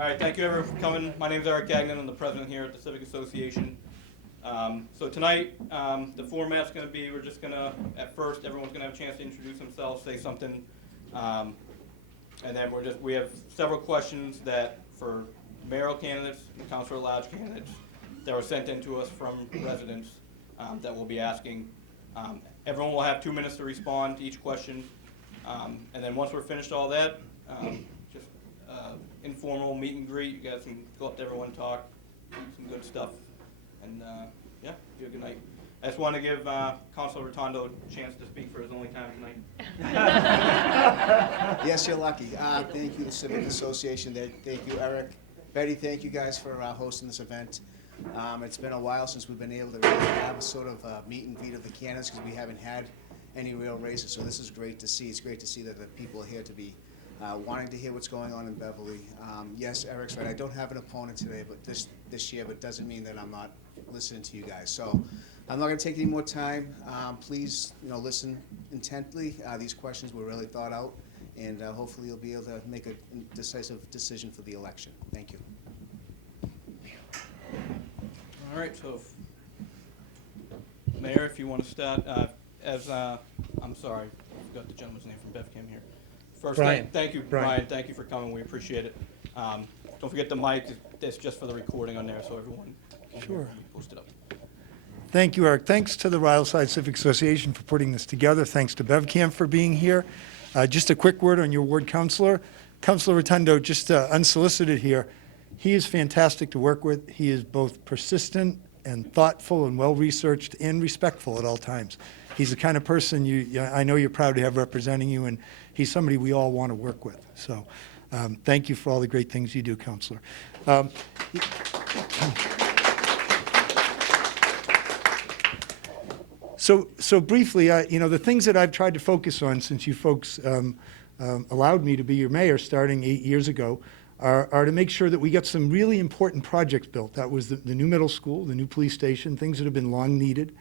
All right, thank you everyone for coming. My name is Eric Gagnon. I'm the president here at the Civic Association. So tonight, the format's going to be, we're just going to, at first, everyone's going to have a chance to introduce themselves, say something, and then we have several questions that for mayoral candidates and councilor at large candidates that were sent in to us from residents that we'll be asking. Everyone will have 2 minutes to respond to each question, and then once we're finished all that, just informal meet and greet. You guys can go up to everyone, talk, eat some good stuff, and yeah, do a good night. I just want to give Councilor Rotondo a chance to speak for his only time tonight. Yes, you're lucky. Thank you, the Civic Association. Thank you, Eric. Betty, thank you guys for hosting this event. It's been a while since we've been able to really have a sort of meet and greet of the candidates because we haven't had any real races. So this is great to see. It's great to see that the people are here to be wanting to hear what's going on in Beverly. Yes, Eric's right. I don't have an opponent today, but this year, but doesn't mean that I'm not listening to you guys. So I'm not going to take any more time. Please, listen intently. These questions were really thought out, and hopefully you'll be able to make a decisive decision for the election. Thank you. All right, so Mayor, if you want to start, I'm sorry, I forgot the gentleman's name from BevCam here. First, Brian. Thank you, Brian. Thank you for coming. We appreciate it. Don't forget the mic. It's just for the recording on there, so everyone can post it up. Thank you, Eric. Thanks to the Ryal Side Civic Association for putting this together. Thanks to BevCam for being here. Just a quick word on your ward councilor. Councilor Rotondo, just unsolicited here. He is fantastic to work with. He is both persistent and thoughtful and well-researched and respectful at all times. He's the kind of person I know you're proud to have representing you, and he's somebody we all want to work with. So thank you for all the great things you do, Councilor. So briefly, the things that I've tried to focus on since you folks allowed me to be your mayor starting 8 years ago are to make sure that we get some really important projects built. That was the new middle school, the new police station, things that have been long needed.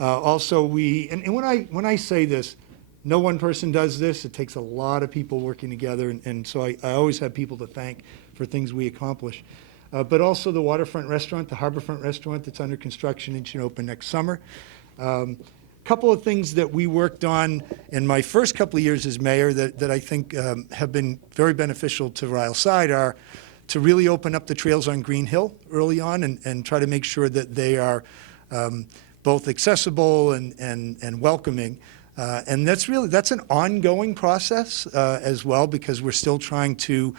Also, when I say this, no one person does this. It takes a lot of people working together, and so I always have people to thank for things we accomplish. But also the waterfront restaurant, the harborfront restaurant that's under construction and should open next summer. Couple of things that we worked on in my first couple of years as mayor that I think have been very beneficial to Ryal Side are to really open up the trails on Green Hill early on and try to make sure that they are both accessible and welcoming. And that's an ongoing process as well, because we're still trying to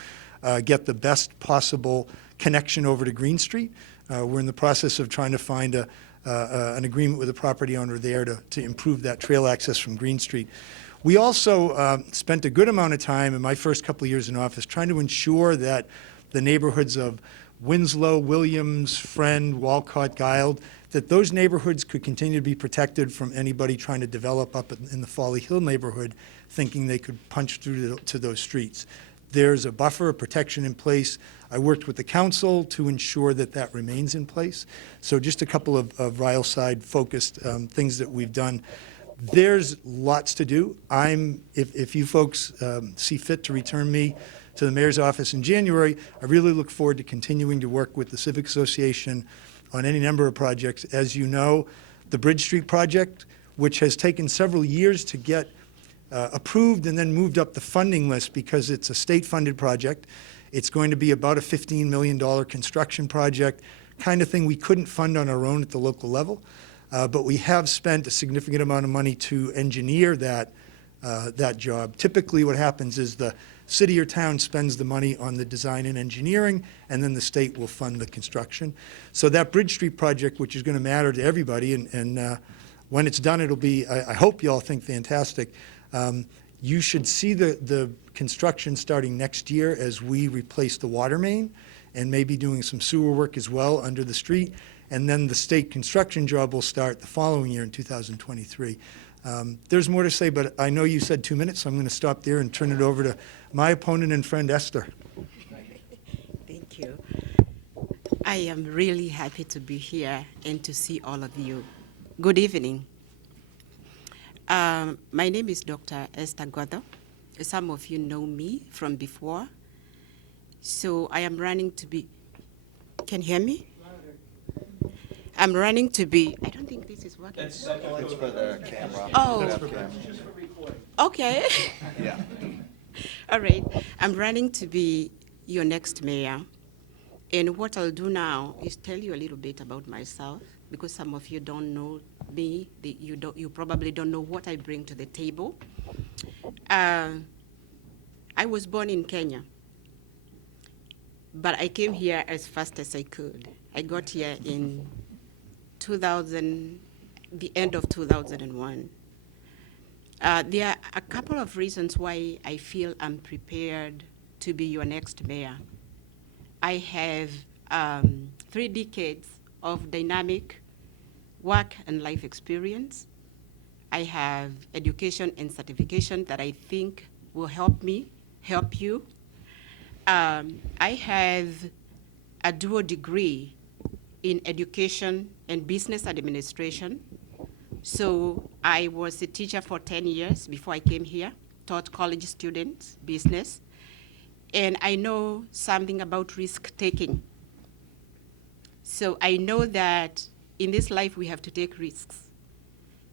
get the best possible connection over to Green Street. We're in the process of trying to find an agreement with the property owner there to improve that trail access from Green Street. We also spent a good amount of time in my first couple of years in office trying to ensure that the neighborhoods of Winslow, Williams, Friend, Walcott, Guild, that those neighborhoods could continue to be protected from anybody trying to develop up in the Folly Hill neighborhood thinking they could punch through to those streets. There's a buffer, a protection in place. I worked with the council to ensure that that remains in place. So just a couple of Ryal Side focused things that we've done. There's lots to do. If you folks see fit to return me to the mayor's office in January, I really look forward to continuing to work with the Civic Association on any number of projects. As you know, the Bridge Street project, which has taken several years to get approved and then moved up the funding list because it's a state-funded project. It's going to be about a $15 million construction project, kind of thing we couldn't fund on our own at the local level. But we have spent a significant amount of money to engineer that job. Typically what happens is the city or town spends the money on the design and engineering, and then the state will fund the construction. So that Bridge Street project, which is going to matter to everybody, and when it's done, it'll be, I hope you all think, fantastic. You should see the construction starting next year as we replace the water main and maybe doing some sewer work as well under the street. And then the state construction job will start the following year in 2023. There's more to say, but I know you said 2 minutes, so I'm going to stop there and turn it over to my opponent and friend, Esther. Thank you. I am really happy to be here and to see all of you. Good evening. My name is Dr. Esther Goddard. Some of you know me from before. So I am running to be, can you hear me? I'm running to be, I don't think this is working. It's for the camera. Oh. BevCam. Okay. Yeah. All right. I'm running to be your next mayor. And what I'll do now is tell you a little bit about myself, because some of you don't know me. You probably don't know what I bring to the table. I was born in Kenya, but I came here as fast as I could. I got here in the end of 2001. There are a couple of reasons why I feel I'm prepared to be your next mayor. I have 3 decades of dynamic work and life experience. I have education and certification that I think will help me, help you. I have a dual degree in education and business administration. So I was a teacher for 10 years before I came here, taught college students business. And I know something about risk-taking. So I know that in this life we have to take risks.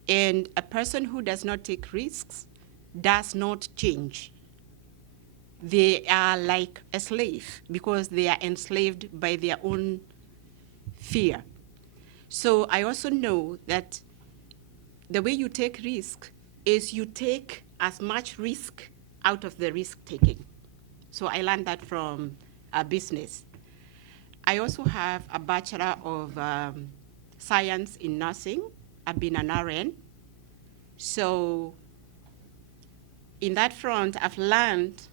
And a person who does not take risks does not change. They are like a slave because they are enslaved by their own fear. So I also know that the way you take risk is you take as much risk out of the risk-taking. So I learned that from business. I also have a Bachelor of Science in Nursing. I've been an RN. So in that front, I've learned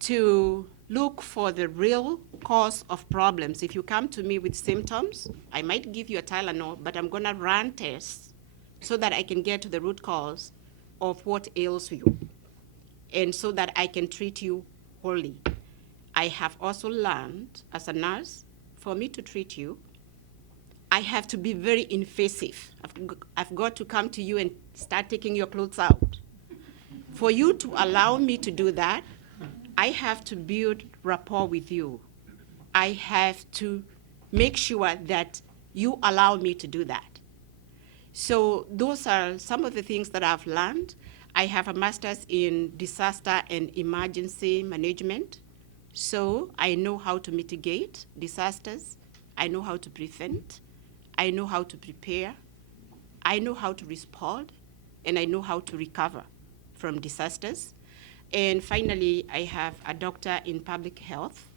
to look for the real cause of problems. If you come to me with symptoms, I might give you a Tylenol, but I'm gonna run tests so that I can get to the root cause of what ails you, and so that I can treat you wholly. I have also learned as a nurse, for me to treat you, I have to be very invasive. I've got to come to you and start taking your clothes out. For you to allow me to do that, I have to build rapport with you. I have to make sure that you allow me to do that. So those are some of the things that I've learned. I have a master's in disaster and emergency management. So I know how to mitigate disasters. I know how to prevent. I know how to prepare. I know how to respond. And I know how to recover from disasters. And finally, I have a doctor in public health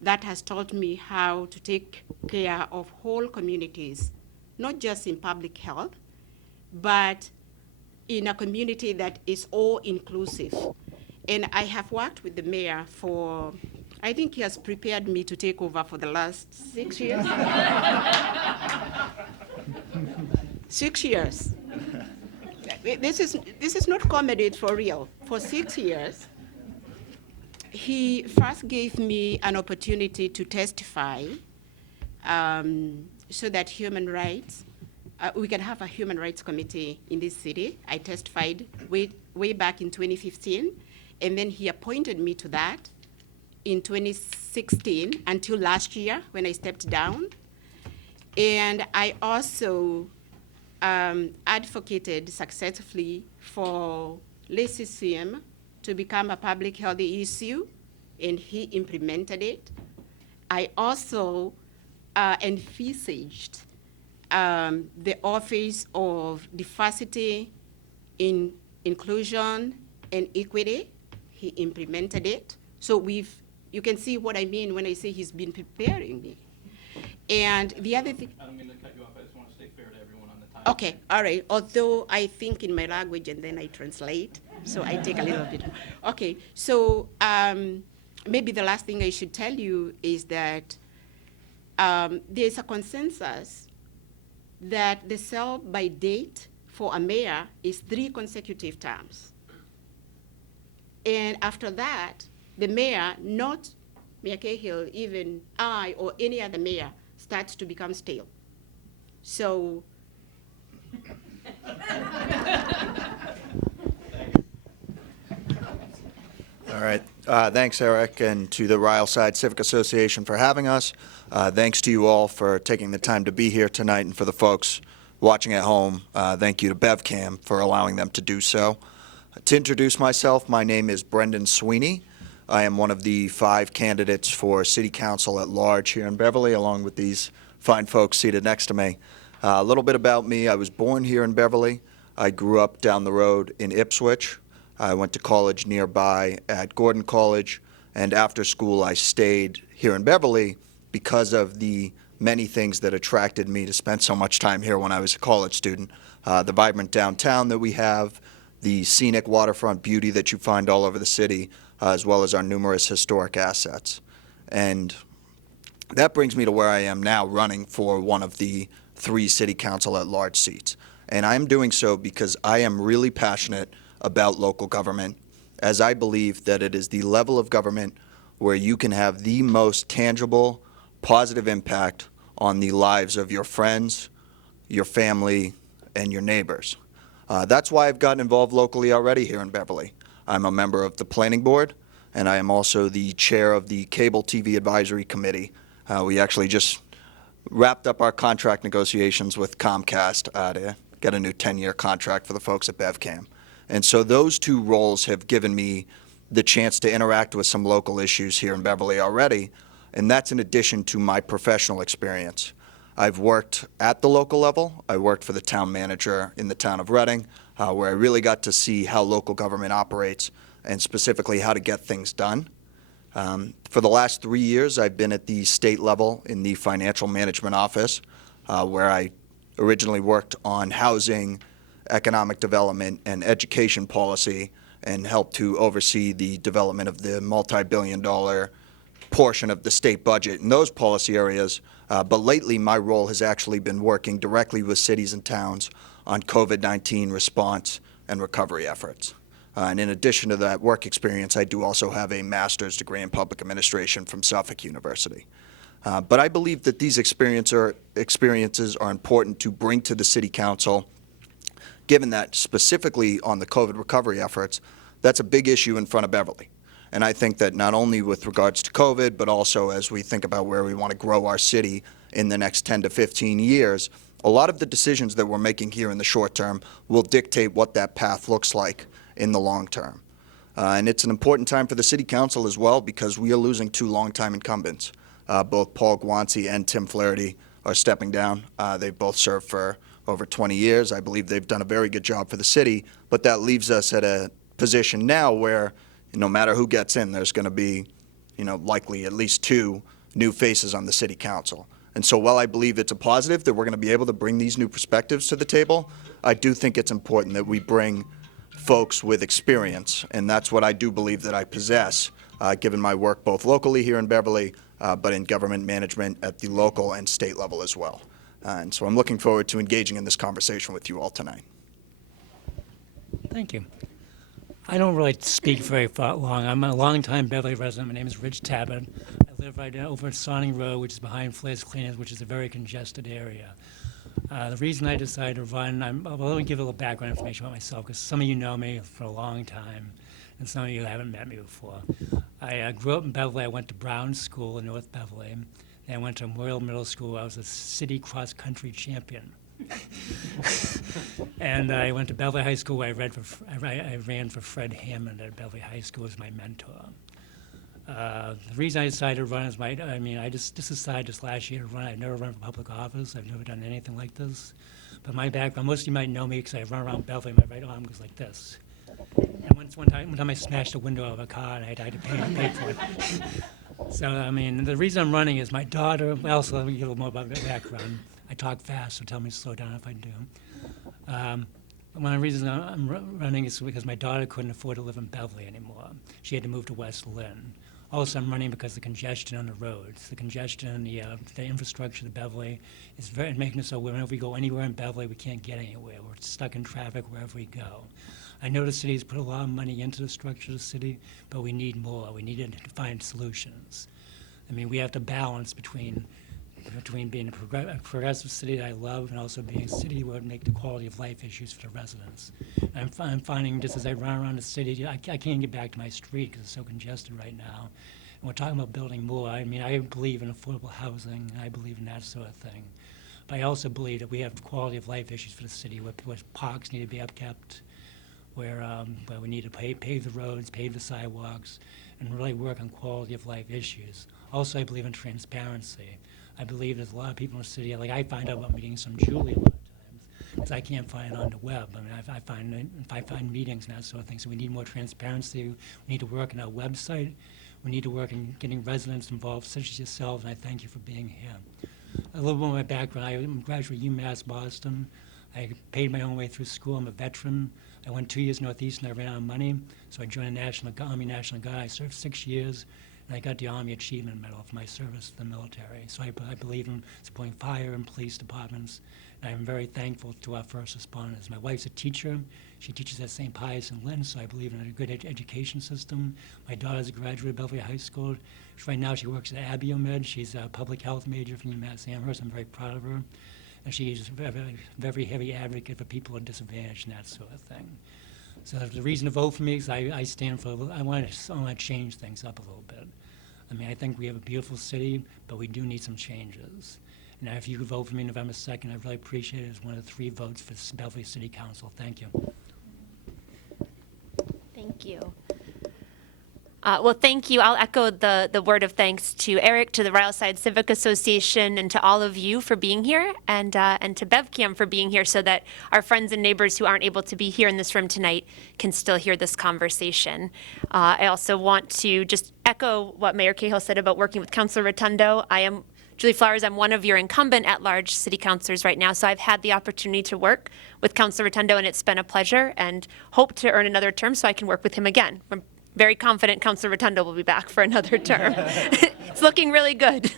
that has taught me how to take care of whole communities, not just in public health, but in a community that is all inclusive. And I have worked with the mayor for, I think he has prepared me to take over for the last 6 years. 6 years. This is not comedy, it's for real. For 6 years, he first gave me an opportunity to testify so that human rights, we can have a human rights committee in this city. I testified way back in 2015, and then he appointed me to that in 2016 until last year when I stepped down. And I also advocated successfully for racism to become a public health issue, and he implemented it. I also envisaged the Office of Diversity, Inclusion, and Equity. He implemented it. So you can see what I mean when I say he's been preparing me. And the other thing. I don't mean to cut you off, I just want to stay fair to everyone on the time. Okay, all right. Although I think in my language and then I translate, so I take a little bit. Okay, so maybe the last thing I should tell you is that there's a consensus that the sell-by date for a mayor is 3 consecutive terms. And after that, the mayor, not Mayor Cahill, even I or any other mayor, starts to become stale. So. All right. Thanks, Eric, and to the Ryal Side Civic Association for having us. Thanks to you all for taking the time to be here tonight, and for the folks watching at home, thank you to BevCam for allowing them to do so. To introduce myself, my name is Brendan Sweeney. I am one of the 5 candidates for City Council at large here in Beverly, along with these fine folks seated next to me. A little bit about me. I was born here in Beverly. I grew up down the road in Ipswich. I went to college nearby at Gordon College, and after school I stayed here in Beverly because of the many things that attracted me to spend so much time here when I was a college student. The vibrant downtown that we have, the scenic waterfront beauty that you find all over the city, as well as our numerous historic assets. And that brings me to where I am now, running for one of the 3 City Council at large seats. And I am doing so because I am really passionate about local government, as I believe that it is the level of government where you can have the most tangible, positive impact on the lives of your friends, your family, and your neighbors. That's why I've gotten involved locally already here in Beverly. I'm a member of the Planning Board, and I am also the chair of the Cable TV Advisory Committee. We actually just wrapped up our contract negotiations with Comcast to get a new 10-year contract for the folks at BevCam. And so those 2 roles have given me the chance to interact with some local issues here in Beverly already, and that's in addition to my professional experience. I've worked at the local level. I worked for the town manager in the town of Reading, where I really got to see how local government operates and specifically how to get things done. For the last 3 years, I've been at the state level in the financial management office, where I originally worked on housing, economic development, and education policy, and helped to oversee the development of the multi-billion-dollar portion of the state budget in those policy areas. But lately, my role has actually been working directly with cities and towns on COVID-19 response and recovery efforts. And in addition to that work experience, I do also have a master's degree in public administration from Suffolk University. But I believe that these experiences are important to bring to the City Council, given that specifically on the COVID recovery efforts, that's a big issue in front of Beverly. And I think that not only with regards to COVID, but also as we think about where we want to grow our city in the next 10 to 15 years, a lot of the decisions that we're making here in the short term will dictate what that path looks like in the long term. And it's an important time for the City Council as well, because we are losing 2 longtime incumbents. Both Paul Guanci and Tim Flaherty are stepping down. They've both served for over 20 years. I believe they've done a very good job for the city, but that leaves us at a position now where no matter who gets in, there's going to be, likely at least 2 new faces on the City Council. And so while I believe it's a positive that we're going to be able to bring these new perspectives to the table, I do think it's important that we bring folks with experience, and that's what I do believe that I possess, given my work both locally here in Beverly, but in government management at the local and state level as well. And so I'm looking forward to engaging in this conversation with you all tonight. Thank you. I don't really speak very long. I'm a longtime Beverly resident. My name is Rich Taben. I live right over at Sonning Road, which is behind Flair's Cleaners, which is a very congested area. The reason I decided to run, let me give a little background information about myself, because some of you know me for a long time, and some of you haven't met me before. I grew up in Beverly. I went to Brown School in North Beverly. I went to Memorial Middle School. I was a city cross-country champion. And I went to Beverly High School, where I ran for Fred Hammond at Beverly High School as my mentor. The reason I decided to run is I just decided this last year to run. I've never run for public office. I've never done anything like this. But my background, most of you might know me because I run around Beverly. My right arm goes like this. And one time I smashed a window of a car and I had to pay for it. So, the reason I'm running is my daughter, also let me give a little more about my background. I talk fast, so tell me to slow down if I do. One of the reasons I'm running is because my daughter couldn't afford to live in Beverly anymore. She had to move to West Lynn. Also, I'm running because of the congestion on the roads. The congestion and the infrastructure of Beverly is making it so whenever we go anywhere in Beverly, we can't get anywhere. We're stuck in traffic wherever we go. I know the city's put a lot of money into the structure of the city, but we need more. We need to find solutions. We have to balance between between being a progressive city that I love and also being a city where it would make the quality of life issues for the residents. I'm finding just as I run around the city, I can't get back to my street because it's so congested right now. And we're talking about building more. I mean, I believe in affordable housing. I believe in that sort of thing. But I also believe that we have quality of life issues for the city where parks need to be upkept, where we need to pave the roads, pave the sidewalks, and really work on quality of life issues. Also, I believe in transparency. I believe there's a lot of people in the city, like I find out about meetings from Julie a lot of times, because I can't find it on the web. I mean, I find meetings and that sort of thing, so we need more transparency. We need to work on our website. We need to work in getting residents involved, such as yourselves, and I thank you for being here. A little more of my background. I'm a graduate of UMass Boston. I paid my own way through school. I'm a veteran. I went 2 years Northeastern. I ran out of money, so I joined the Army National Guard. I served 6 years, and I got the Army Achievement Medal for my service to the military. So I believe in supporting fire and police departments, and I'm very thankful to our first responders. My wife's a teacher. She teaches at St. Pius and Lynn, so I believe in a good education system. My daughter's a graduate of Bellevue High School. Right now she works at Abiomed. She's a public health major from UMass Amherst. I'm very proud of her. And she's a very heavy advocate for people with disadvantage and that sort of thing. So the reason to vote for me is I stand for, I want to change things up a little bit. I mean, I think we have a beautiful city, but we do need some changes. And if you could vote for me November 2nd, I'd really appreciate it as one of the 3 votes for Bellevue City Council. Thank you. Thank you. Well, thank you. I'll echo the word of thanks to Eric, to the Ryalside Civic Association, and to all of you for being here, and to BevCam for being here so that our friends and neighbors who aren't able to be here in this room tonight can still hear this conversation. I also want to just echo what Mayor Cahill said about working with Councilor Rotundo. I am Julie Flowers. I'm one of your incumbent at-large city councilors right now, so I've had the opportunity to work with Councilor Rotundo, and it's been a pleasure, and hope to earn another term so I can work with him again. I'm very confident Councilor Rotundo will be back for another term. It's looking really good.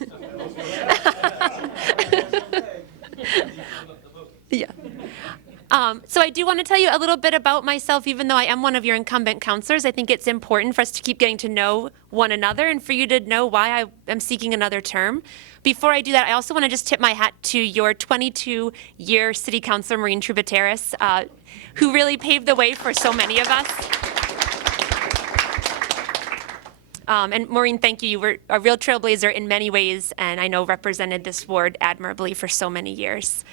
Yeah. So I do want to tell you a little bit about myself, even though I am one of your incumbent counselors. I think it's important for us to keep getting to know one another and for you to know why I am seeking another term. Before I do that, I also want to just tip my hat to your 22-year city councilor, Maureen Trubateris, who really paved the way for so many of us. And Maureen, thank you. You were a real trailblazer in many ways, and I know represented this ward admirably for so many years.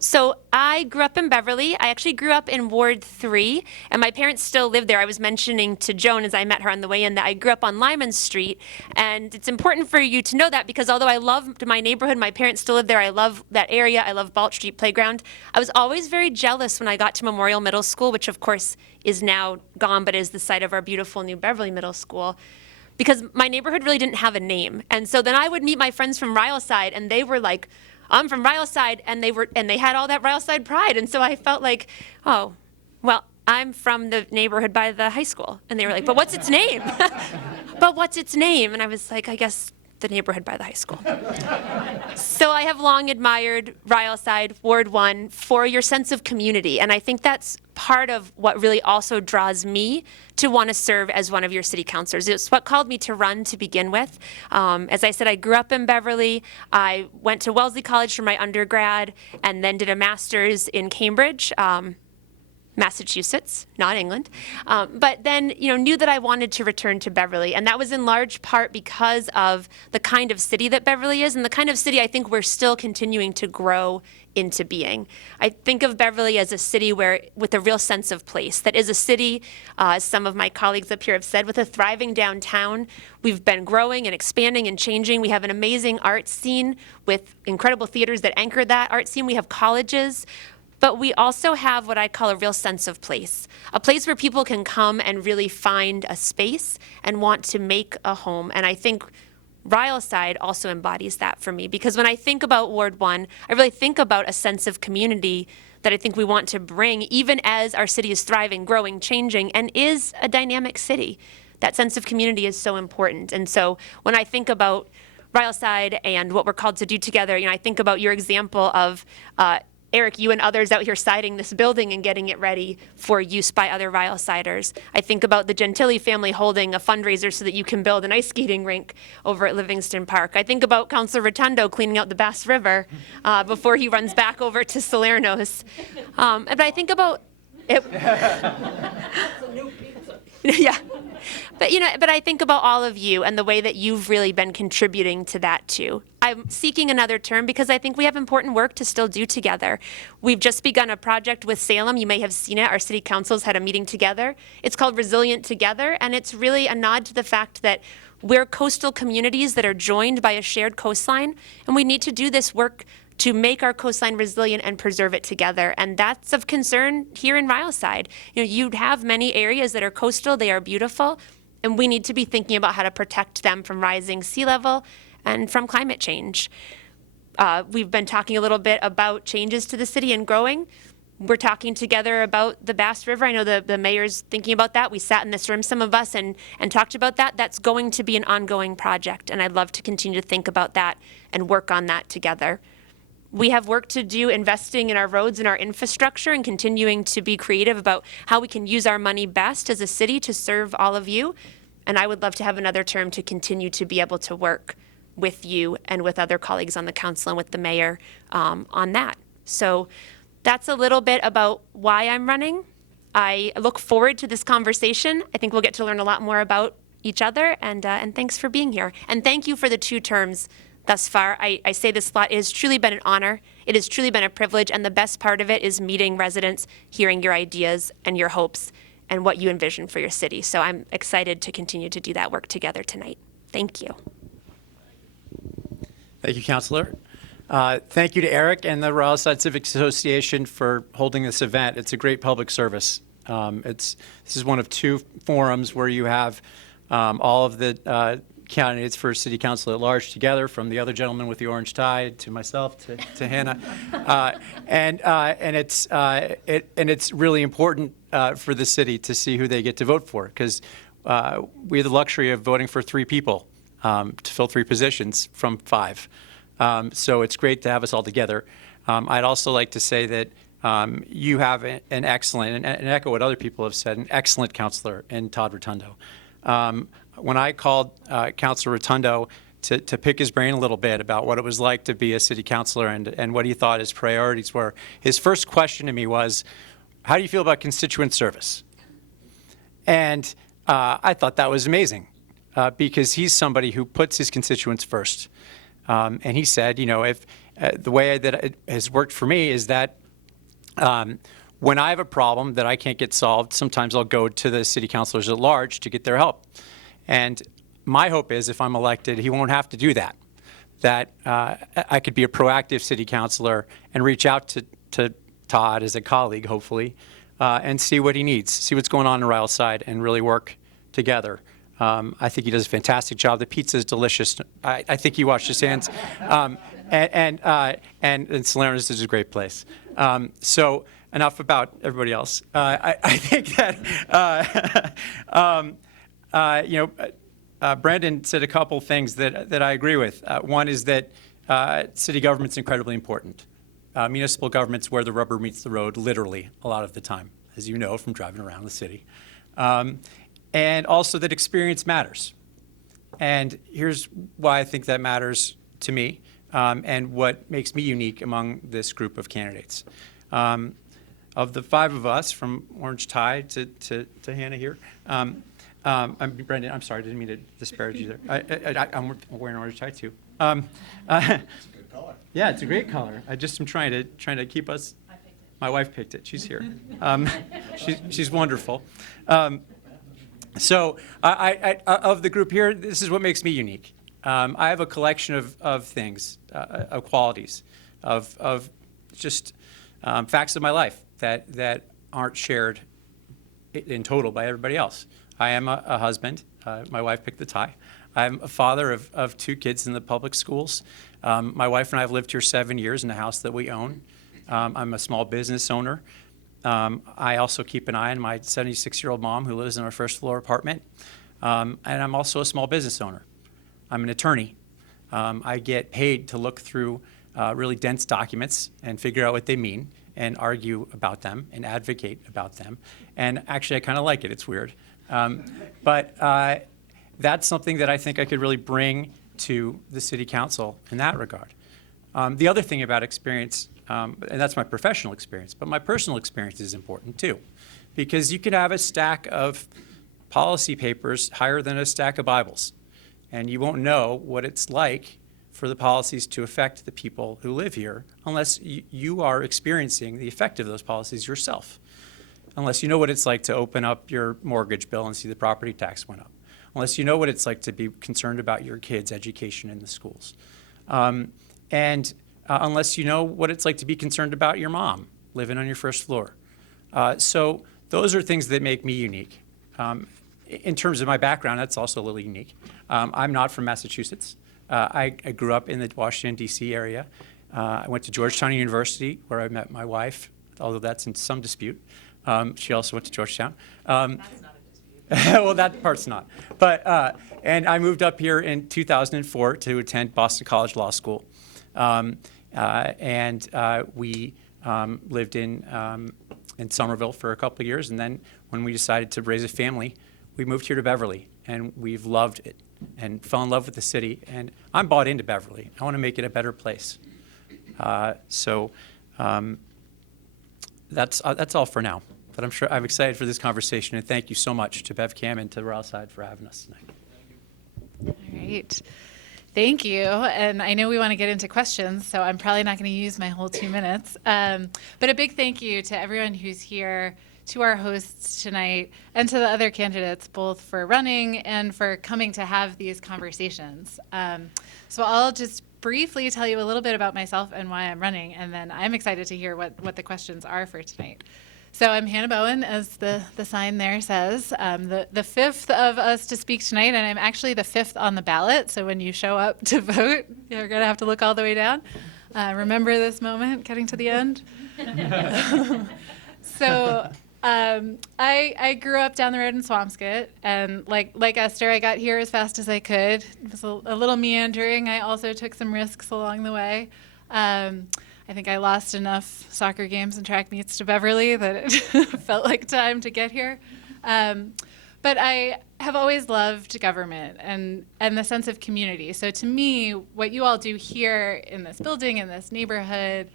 So I grew up in Beverly. I actually grew up in Ward 3, and my parents still live there. I was mentioning to Joan as I met her on the way in that I grew up on Lyman Street, and it's important for you to know that because although I loved my neighborhood, my parents still live there. I love that area. I love Balt Street Playground. I was always very jealous when I got to Memorial Middle School, which of course is now gone, but is the site of our beautiful new Beverly Middle School, because my neighborhood really didn't have a name. And so then I would meet my friends from Ryalside, and they were like, I'm from Ryalside, and they had all that Ryalside pride. And so I felt like, oh, well, I'm from the neighborhood by the high school. And they were like, but what's its name? But what's its name? And I was like, I guess the neighborhood by the high school. So I have long admired Ryalside, Ward 1, for your sense of community. And I think that's part of what really also draws me to want to serve as one of your city councilors. It's what called me to run to begin with. As I said, I grew up in Beverly. I went to Wellesley College for my undergrad and then did a master's in Cambridge, Massachusetts, not England. But then, knew that I wanted to return to Beverly. And that was in large part because of the kind of city that Beverly is and the kind of city I think we're still continuing to grow into being. I think of Beverly as a city with a real sense of place. That is a city, as some of my colleagues up here have said, with a thriving downtown. We've been growing and expanding and changing. We have an amazing art scene with incredible theaters that anchor that art scene. We have colleges. But we also have what I call a real sense of place, a place where people can come and really find a space and want to make a home. And I think Ryalside also embodies that for me, because when I think about Ward 1, I really think about a sense of community that I think we want to bring, even as our city is thriving, growing, changing, and is a dynamic city. That sense of community is so important. And so when I think about Ryalside and what we're called to do together, I think about your example of Eric, you and others out here siding this building and getting it ready for use by other Ryal siders. I think about the Gentili family holding a fundraiser so that you can build an ice skating rink over at Livingston Park. I think about Councilor Rotundo cleaning out the Bass River before he runs back over to Salerno's. But I think about it. Yeah. But I think about all of you and the way that you've really been contributing to that too. I'm seeking another term because I think we have important work to still do together. We've just begun a project with Salem. You may have seen it. Our city councils had a meeting together. It's called Resilient Together, and it's really a nod to the fact that we're coastal communities that are joined by a shared coastline, and we need to do this work to make our coastline resilient and preserve it together. And that's of concern here in Ryal side. You have many areas that are coastal, they are beautiful, and we need to be thinking about how to protect them from rising sea level and from climate change. We've been talking a little bit about changes to the city and growing. We're talking together about the Bass River. I know the mayor's thinking about that. We sat in this room, some of us, and talked about that. That's going to be an ongoing project, and I'd love to continue to think about that and work on that together. We have work to do investing in our roads and our infrastructure and continuing to be creative about how we can use our money best as a city to serve all of you. And I would love to have another term to continue to be able to work with you and with other colleagues on the council and with the mayor on that. So that's a little bit about why I'm running. I look forward to this conversation. I think we'll get to learn a lot more about each other, and thanks for being here. And thank you for the 2 terms thus far. I say this a lot. It has truly been an honor. It has truly been a privilege, and the best part of it is meeting residents, hearing your ideas and your hopes and what you envision for your city. So I'm excited to continue to do that work together tonight. Thank you. Thank you, Councilor. Thank you to Eric and the Ryal Side Civic Association for holding this event. It's a great public service. This is one of 2 forums where you have all of the candidates for city council at large together, from the other gentleman with the orange tie to myself to Hannah, and it's really important for the city to see who they get to vote for, because we have the luxury of voting for 3 people to fill 3 positions from 5. So it's great to have us all together. I'd also like to say that you have an excellent, and echo what other people have said, an excellent counselor in Todd Rotundo. When I called Councilor Rotundo to pick his brain a little bit about what it was like to be a city councilor and what he thought his priorities were, his first question to me was, how do you feel about constituent service? And I thought that was amazing because he's somebody who puts his constituents first. And he said, if the way that it has worked for me is that when I have a problem that I can't get solved, sometimes I'll go to the city councilors at large to get their help. And my hope is if I'm elected, he won't have to do that, that I could be a proactive city councilor and reach out to Todd as a colleague, hopefully, and see what he needs, see what's going on in Ryal side, and really work together. I think he does a fantastic job. The pizza is delicious. I think he washed his hands. And Salerno's is a great place. So enough about everybody else. I think that Brendan said a couple things that I agree with. One is that city government's incredibly important. Municipal government's where the rubber meets the road, literally, a lot of the time, as you know from driving around the city. And also that experience matters. And here's why I think that matters to me, and what makes me unique among this group of candidates. Of the 5 of us, from orange tie to Hannah here, Brendan, I'm sorry, I didn't mean to disparage you there. I'm wearing orange tie too. It's a good color. Yeah, it's a great color. I just am trying to keep us. I picked it. My wife picked it. She's here. She's wonderful. So of the group here, this is what makes me unique. I have a collection of things, of qualities, of just facts of my life that aren't shared in total by everybody else. I am a husband. My wife picked the tie. I'm a father of 2 kids in the public schools. My wife and I have lived here 7 years in a house that we own. I'm a small business owner. I also keep an eye on my 76-year-old mom who lives in our first floor apartment. And I'm also a small business owner. I'm an attorney. I get paid to look through really dense documents and figure out what they mean and argue about them and advocate about them. And actually, I kind of like it. It's weird. But that's something that I think I could really bring to the city council in that regard. The other thing about experience, and that's my professional experience, but my personal experience is important too, because you could have a stack of policy papers higher than a stack of Bibles, and you won't know what it's like for the policies to affect the people who live here unless you are experiencing the effect of those policies yourself, unless you know what it's like to open up your mortgage bill and see the property tax went up, unless you know what it's like to be concerned about your kids' education in the schools. Unless you know what it's like to be concerned about your mom living on your first floor. So those are things that make me unique. In terms of my background, that's also a little unique. I'm not from Massachusetts. I grew up in the Washington, D.C. area. I went to Georgetown University, where I met my wife, although that's in some dispute. She also went to Georgetown. That's not a dispute. Well, that part's not. But, and I moved up here in 2004 to attend Boston College Law School. We lived in Somerville for a couple of years, and then when we decided to raise a family, we moved here to Beverly, and we've loved it and fell in love with the city. And I'm bought into Beverly. I want to make it a better place. That's all for now. But I'm excited for this conversation, and thank you so much to BevCam and to Ryal Side for having us tonight. All right. Thank you. And I know we want to get into questions, so I'm probably not going to use my whole 2 minutes. But a big thank you to everyone who's here, to our hosts tonight, and to the other candidates, both for running and for coming to have these conversations. So I'll just briefly tell you a little bit about myself and why I'm running, and then I'm excited to hear what the questions are for tonight. So I'm Hannah Bowen, as the sign there says, the fifth of us to speak tonight, and I'm actually the fifth on the ballot. So when you show up to vote, you're going to have to look all the way down. Remember this moment, getting to the end? So I grew up down the road in Swampscott, and like Esther, I got here as fast as I could. It was a little meandering. I also took some risks along the way. I think I lost enough soccer games and track meets to Beverly that it felt like time to get here. But I have always loved government and the sense of community. So to me, what you all do here in this building, in this neighborhood,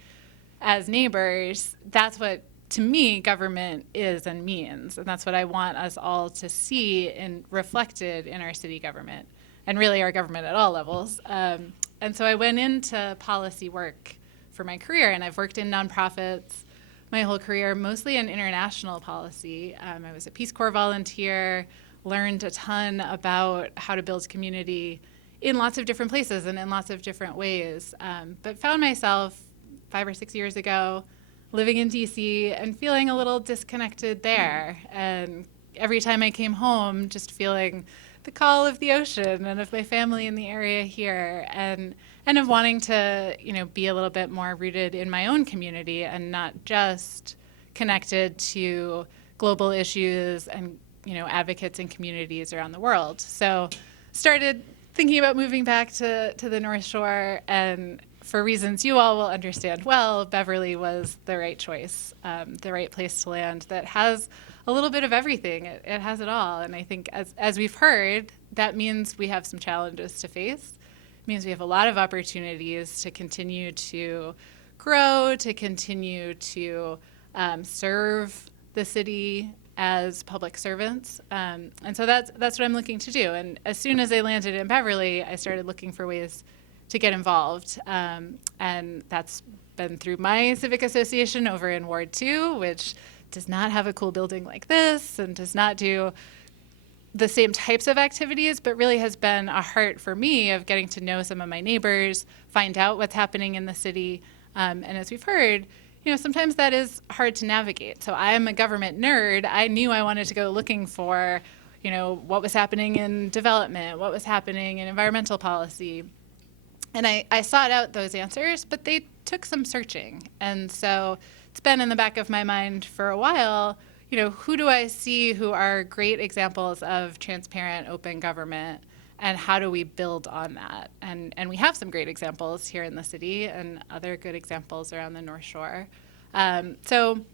as neighbors, that's what, to me, government is and means. And that's what I want us all to see and reflected in our city government, and really our government at all levels. And so I went into policy work for my career, and I've worked in nonprofits my whole career, mostly in international policy. I was a Peace Corps volunteer, learned a ton about how to build community in lots of different places and in lots of different ways, but found myself 5 or 6 years ago living in DC and feeling a little disconnected there. And every time I came home, just feeling the call of the ocean and of my family in the area here, and of wanting to, be a little bit more rooted in my own community and not just connected to global issues and, advocates and communities around the world. So started thinking about moving back to the North Shore, and for reasons you all will understand well, Beverly was the right choice, the right place to land that has a little bit of everything. It has it all. And I think as we've heard, that means we have some challenges to face. It means we have a lot of opportunities to continue to grow, to continue to serve the city as public servants. And so that's what I'm looking to do. And as soon as I landed in Beverly, I started looking for ways to get involved. And that's been through my civic association over in Ward 2, which does not have a cool building like this and does not do the same types of activities, but really has been a heart for me of getting to know some of my neighbors, find out what's happening in the city. And as we've heard, sometimes that is hard to navigate. So I am a government nerd. I knew I wanted to go looking for, what was happening in development, what was happening in environmental policy. And I sought out those answers, but they took some searching. And so it's been in the back of my mind for a while, who do I see who are great examples of transparent, open government? and how do we build on that? And we have some great examples here in the city and other good examples around the North Shore. So,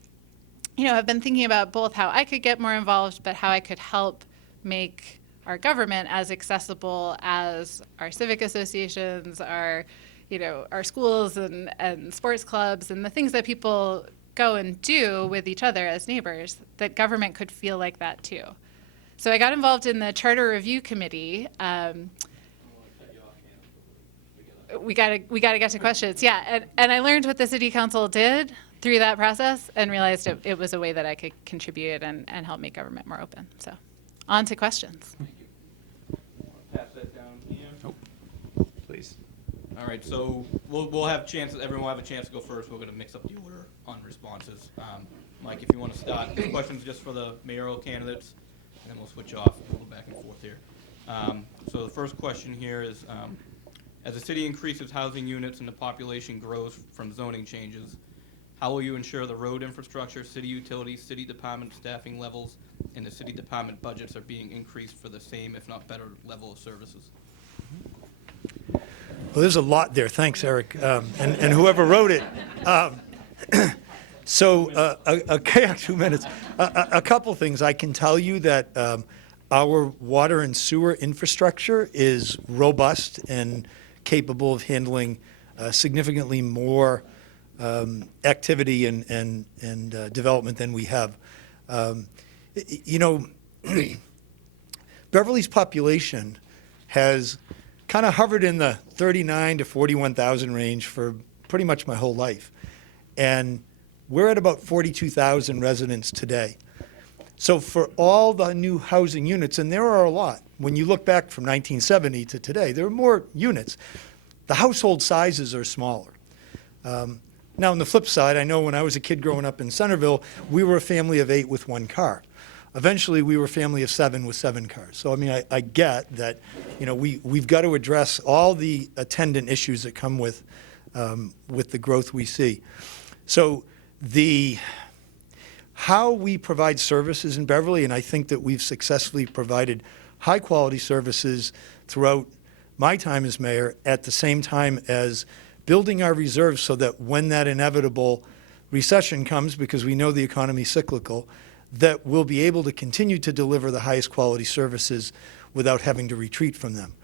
I've been thinking about both how I could get more involved, but how I could help make our government as accessible as our civic associations, our schools and sports clubs, and the things that people go and do with each other as neighbors, that government could feel like that too. So I got involved in the Charter Review Committee. We gotta get to questions. Yeah, and I learned what the City Council did through that process and realized it was a way that I could contribute and help make government more open. So on to questions. Pass that down here. Please. All right, so we'll have chances. Everyone will have a chance to go first. We're going to mix up the order on responses. Mike, if you want to start, this question's just for the mayoral candidates, and then we'll switch off. We'll go back and forth here. So the first question here is, as the city increases housing units and the population grows from zoning changes, how will you ensure the road infrastructure, city utilities, city department staffing levels, and the city department budgets are being increased for the same, if not better, level of services? Well, there's a lot there. Thanks, Eric, and whoever wrote it. Okay, 2 minutes. A couple things. I can tell you that our water and sewer infrastructure is robust and capable of handling significantly more activity and development than we have. Beverly's population has kind of hovered in the 39 to 41,000 range for pretty much my whole life. And we're at about 42,000 residents today. So for all the new housing units, and there are a lot, when you look back from 1970 to today, there are more units. The household sizes are smaller. Now, on the flip side, I know when I was a kid growing up in Centerville, we were a family of 8 with 1 car. Eventually, we were a family of 7 with 7 cars. So, I mean, I get that, we've got to address all the attendant issues that come with the growth we see. So, how we provide services in Beverly, and I think that we've successfully provided high-quality services throughout my time as mayor, at the same time as building our reserves so that when that inevitable recession comes, because we know the economy's cyclical, that we'll be able to continue to deliver the highest quality services without having to retreat from them.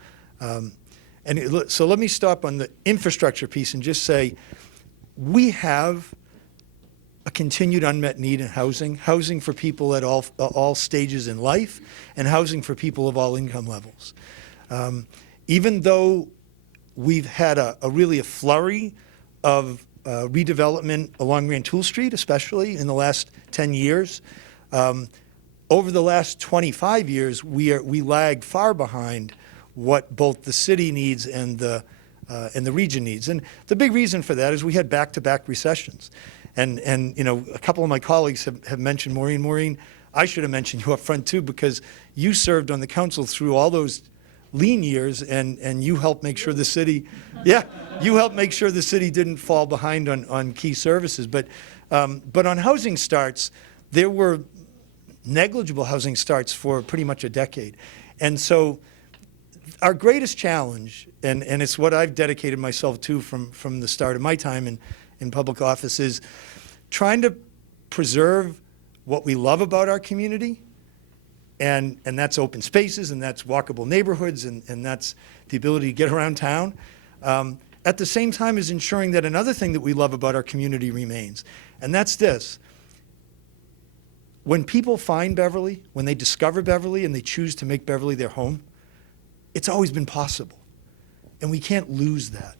So let me stop on the infrastructure piece and just say, we have a continued unmet need in housing for people at all stages in life, and housing for people of all income levels. Even though we've had a flurry of redevelopment along Rantoul Street, especially in the last 10 years, over the last 25 years, we lag far behind what both the city needs and the region needs. And the big reason for that is we had back-to-back recessions. And a couple of my colleagues have mentioned Maureen. Maureen, I should have mentioned you up front too, because you served on the council through all those lean years, and you helped make sure the city, you helped make sure the city didn't fall behind on key services. But on housing starts, there were negligible housing starts for pretty much a decade. And so our greatest challenge, and it's what I've dedicated myself to from the start of my time in public office, is trying to preserve what we love about our community, and that's open spaces, and that's walkable neighborhoods, and that's the ability to get around town, at the same time as ensuring that another thing that we love about our community remains, and that's this. When people find Beverly, when they discover Beverly and they choose to make Beverly their home, it's always been possible, and we can't lose that.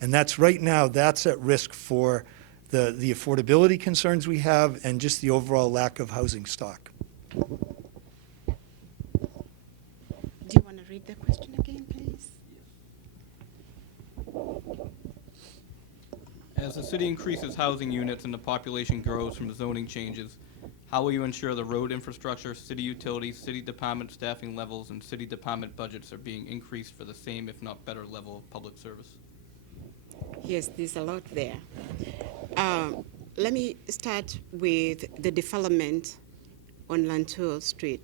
And that's right now, that's at risk for the affordability concerns we have and just the overall lack of housing stock. Do you want to read the question again, please? As the city increases housing units and the population grows from the zoning changes, how will you ensure the road infrastructure, city utilities, city department staffing levels, and city department budgets are being increased for the same, if not better, level of public service? Yes, there's a lot there. Let me start with the development on Rantoul Street.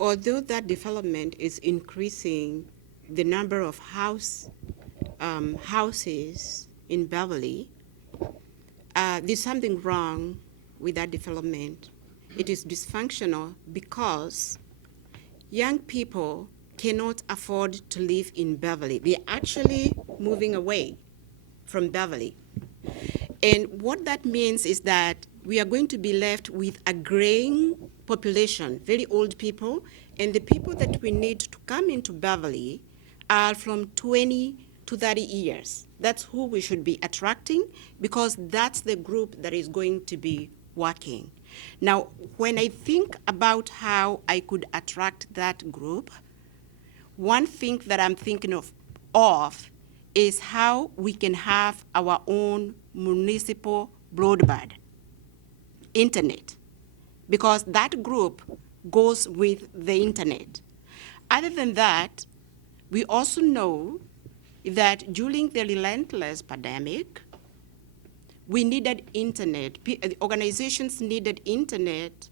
although that development is increasing the number of houses in Beverly, there's something wrong with that development. It is dysfunctional because young people cannot afford to live in Beverly. They're actually moving away from Beverly. And what that means is that we are going to be left with a graying population, very old people, and the people that we need to come into Beverly are from 20 to 30 years. That's who we should be attracting because that's the group that is going to be working. Now, when I think about how I could attract that group, one thing that I'm thinking of is how we can have our own municipal broadband internet, because that group goes with the internet. Other than that, we also know that during the relentless pandemic, we needed internet. Organizations needed internet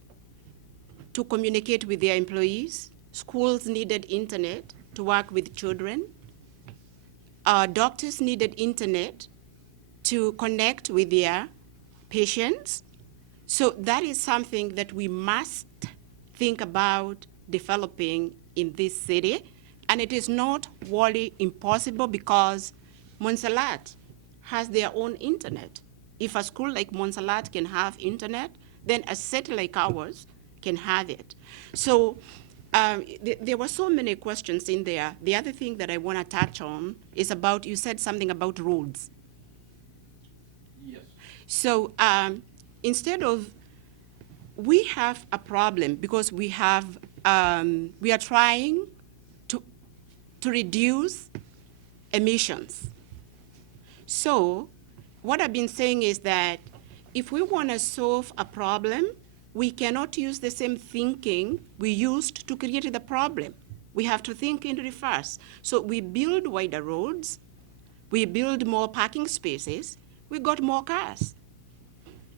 to communicate with their employees. Schools needed internet to work with children. Doctors needed internet to connect with their patients. So that is something that we must think about developing in this city. And it is not wholly impossible because Montserrat has their own internet. If a school like Montserrat can have internet, then a city like ours can have it. So there were so many questions in there. The other thing that I want to touch on is about, you said something about roads. Yes. So instead of, we have a problem because we are trying to reduce emissions. So what I've been saying is that if we want to solve a problem, we cannot use the same thinking we used to create the problem. We have to think in reverse. So we build wider roads, we build more parking spaces, we got more cars.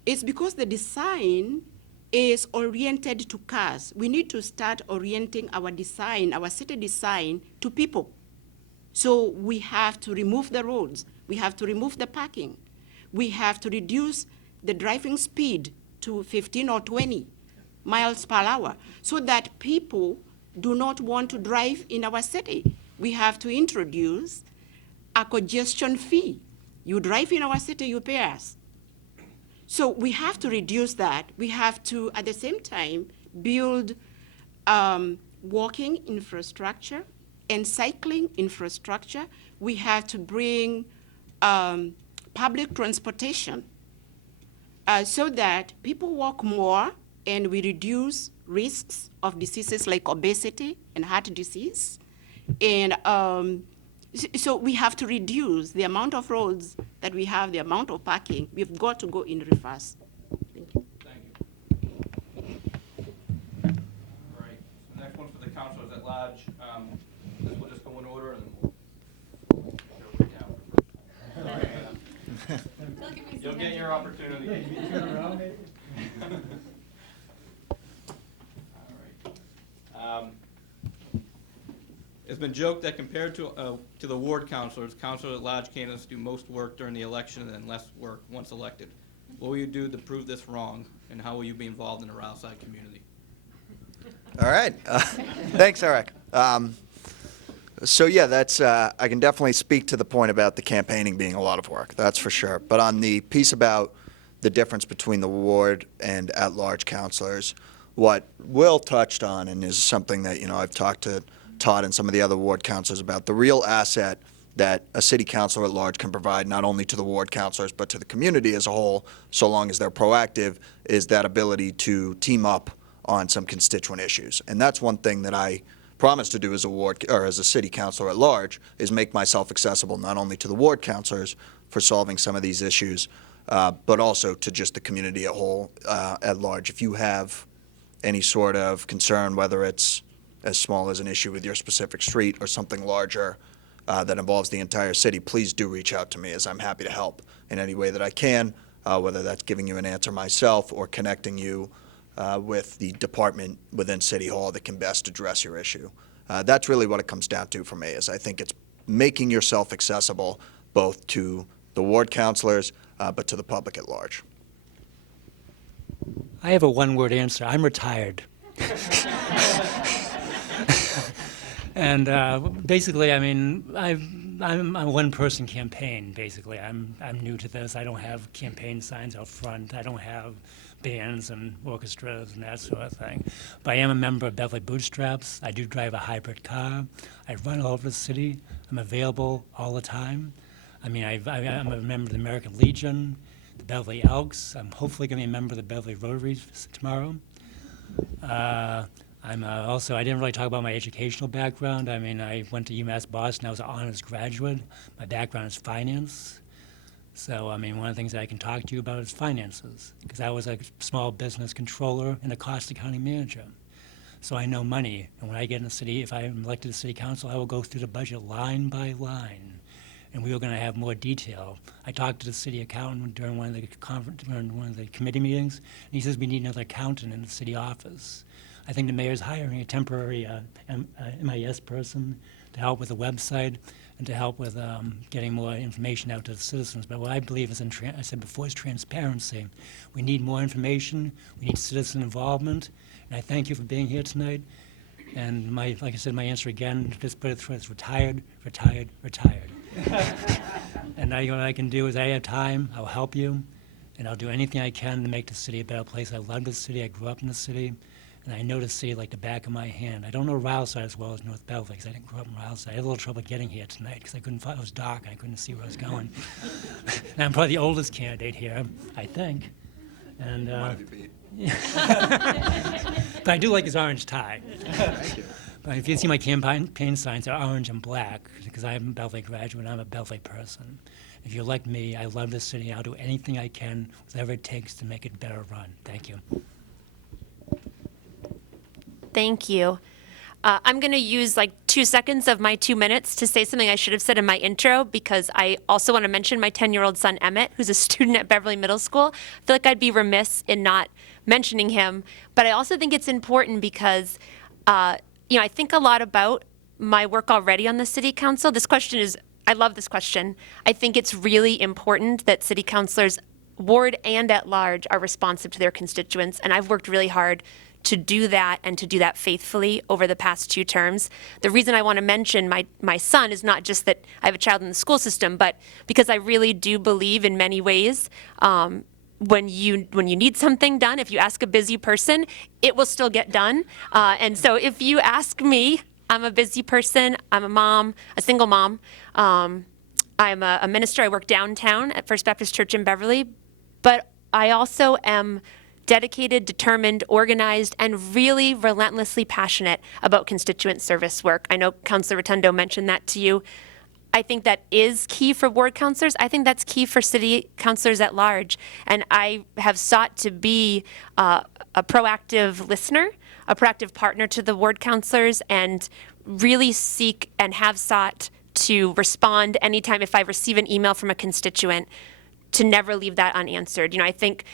It's because the design is oriented to cars. We need to start orienting our design, our city design, to people. So we have to remove the roads. We have to remove the parking. We have to reduce the driving speed to 15 or 20 miles per hour so that people do not want to drive in our city. We have to introduce a congestion fee. You drive in our city, you pay us. So we have to reduce that. We have to, at the same time, build walking infrastructure and cycling infrastructure. We have to bring public transportation so that people walk more and we reduce risks of diseases like obesity and heart disease. And so we have to reduce the amount of roads that we have, the amount of parking. We've got to go in reverse. Thank you. Thank you. All right, so next one for the councilors at large. This will just go in order and we'll go way down for first. Sorry. You'll get your opportunity. All right. It's been joked that compared to the ward councilors at large candidates do most work during the election and less work once elected. What will you do to prove this wrong, and how will you be involved in the Ryal side community? All right. Thanks, Eric. So yeah, that's I can definitely speak to the point about the campaigning being a lot of work. That's for sure. But on the piece about the difference between the ward and at-large councilors, what Will touched on, and is something that I've talked to Todd and some of the other ward councilors about, the real asset that a city councilor at large can provide not only to the ward councilors but to the community as a whole, so long as they're proactive, is that ability to team up on some constituent issues. And that's one thing that I promise to do as a ward or as a city councilor at large, is make myself accessible not only to the ward councilors for solving some of these issues, but also to just the community at whole at large. If you have any sort of concern, whether it's as small as an issue with your specific street or something larger that involves the entire city, please do reach out to me, as I'm happy to help in any way that I can, whether that's giving you an answer myself or connecting you with the department within City Hall that can best address your issue. That's really what it comes down to for me, is I think it's making yourself accessible both to the ward councilors, but to the public at large. I have a one-word answer. I'm retired. And basically, I mean, I'm a one-person campaign. Basically, I'm new to this. I don't have campaign signs out front. I don't have bands and orchestras and that sort of thing. But I am a member of Beverly Bootstraps. I do drive a hybrid car. I run all over the city. I'm available all the time. I mean, I'm a member of the American Legion, the Beverly Elks. I'm hopefully going to be a member of the Beverly Rotaries tomorrow. I didn't really talk about my educational background. I mean, I went to UMass Boston. I was an honors graduate. My background is finance. So, I mean, one of the things that I can talk to you about is finances, because I was a small business controller and a cost accounting manager. So I know money. And when I get in the city, if I'm elected to city council, I will go through the budget line by line. And we were going to have more detail. I talked to the city accountant during one of the committee meetings, and he says we need another accountant in the city office. I think the mayor's hiring a temporary MIS person to help with the website and to help with getting more information out to the citizens. But what I believe is, I said before, is transparency. We need more information. We need citizen involvement. And I thank you for being here tonight. And like I said, my answer again, just put it through, it's retired, retired, retired. And now what I can do is, I have time, I'll help you, and I'll do anything I can to make the city a better place. I love the city, I grew up in the city, and I know the city like the back of my hand. I don't know Ryal side as well as North Beverly, because I didn't grow up in Ryal side. I had a little trouble getting here tonight, because it was dark, and I couldn't see where I was going. And I'm probably the oldest candidate here, I think. And, One of you beat. but I do like his orange tie. Thank you. But if you see my campaign signs, they're orange and black, because I'm a Beverly graduate, I'm a Beverly person. If you elect me, I love this city, I'll do anything I can, whatever it takes to make it better run. Thank you. Thank you. I'm going to use like 2 seconds of my 2 minutes to say something I should have said in my intro, because I also want to mention my 10-year-old son, Emmett, who's a student at Beverly Middle School. I feel like I'd be remiss in not mentioning him. But I also think it's important because, I think a lot about my work already on the city council. This question is, I love this question. I think it's really important that city councilors, ward and at large, are responsive to their constituents. And I've worked really hard to do that, and to do that faithfully over the past 2 terms. The reason I want to mention my son is not just that I have a child in the school system, but because I really do believe in many ways, when you need something done, if you ask a busy person, it will still get done. And so if you ask me, I'm a busy person. I'm a mom, a single mom. I'm a minister. I work downtown at First Baptist Church in Beverly. But I also am dedicated, determined, organized, and really relentlessly passionate about constituent service work. I know Councilor Rotundo mentioned that to you. I think that is key for ward councilors. I think that's key for city councilors at large. And I have sought to be a proactive listener, a proactive partner to the ward councilors, and really seek and have sought to respond anytime if I receive an email from a constituent, to never leave that unanswered. I think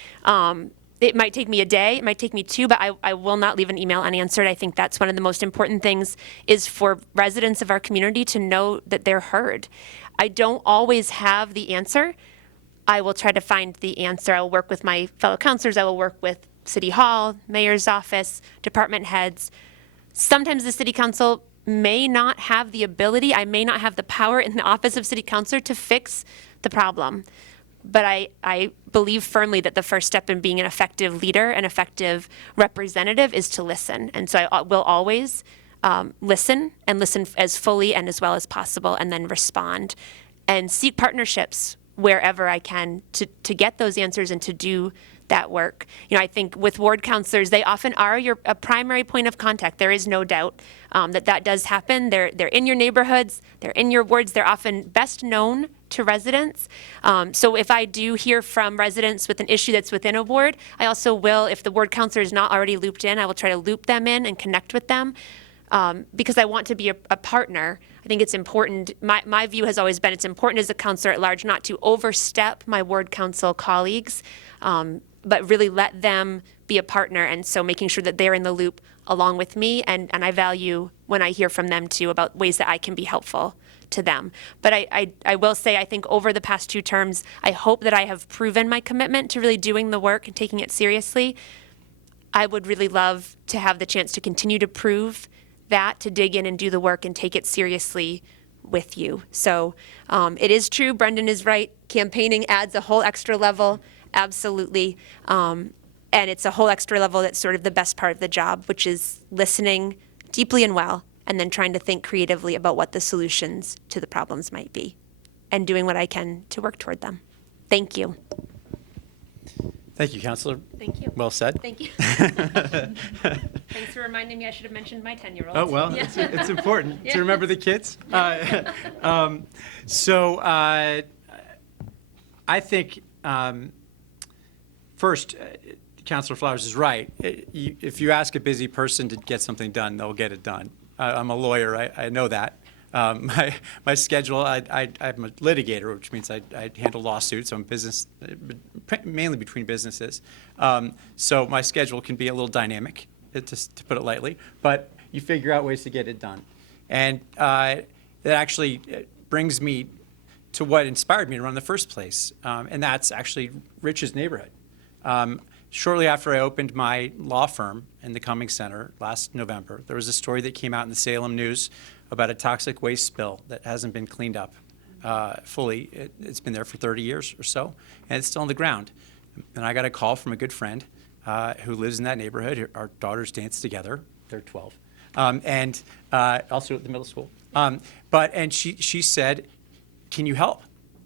it might take me a day, it might take me 2, but I will not leave an email unanswered. I think that's one of the most important things, is for residents of our community to know that they're heard. I don't always have the answer. I will try to find the answer. I will work with my fellow councilors. I will work with City Hall, Mayor's office, department heads. Sometimes the City Council may not have the ability, I may not have the power in the office of City Councilor to fix the problem. But I believe firmly that the first step in being an effective leader, an effective representative, is to listen. And so I will always listen, and listen as fully and as well as possible, and then respond and seek partnerships wherever I can to get those answers and to do that work. I think with ward councilors, they often are a primary point of contact. There is no doubt that does happen. They're in your neighborhoods, they're in your wards, they're often best known to residents. So if I do hear from residents with an issue that's within a ward, I also will, if the ward councilor is not already looped in, I will try to loop them in and connect with them, because I want to be a partner. I think it's important. My view has always been it's important as a councilor at large not to overstep my ward council colleagues, but really let them be a partner. And so making sure that they're in the loop along with me. And I value when I hear from them too about ways that I can be helpful to them. But I will say, I think over the past 2 terms, I hope that I have proven my commitment to really doing the work and taking it seriously. I would really love to have the chance to continue to prove that, to dig in and do the work and take it seriously with you. So it is true, Brendan is right, campaigning adds a whole extra level, absolutely. And it's a whole extra level that's sort of the best part of the job, which is listening deeply and well, and then trying to think creatively about what the solutions to the problems might be, and doing what I can to work toward them. Thank you. Thank you, Counselor. Thank you. Well said. Thank you. Thanks for reminding me I should have mentioned my 10-year-old. Oh, well, Yeah. it's important Yeah. to remember the kids. I think, first, Councilor Flowers is right. If you ask a busy person to get something done, they'll get it done. I'm a lawyer, I know that. My schedule, I'm a litigator, which means I handle lawsuits on business, mainly between businesses. So my schedule can be a little dynamic, to put it lightly, but you figure out ways to get it done. And that actually brings me to what inspired me to run in the first place, and that's actually Rich's neighborhood. Shortly after I opened my law firm in the Cummings Center last November, there was a story that came out in the Salem News about a toxic waste spill that hasn't been cleaned up fully. It's been there for 30 years or so, and it's still on the ground. And I got a call from a good friend who lives in that neighborhood. Our daughters dance together. They're 12. And also at the middle school. And she said, "Can you help?"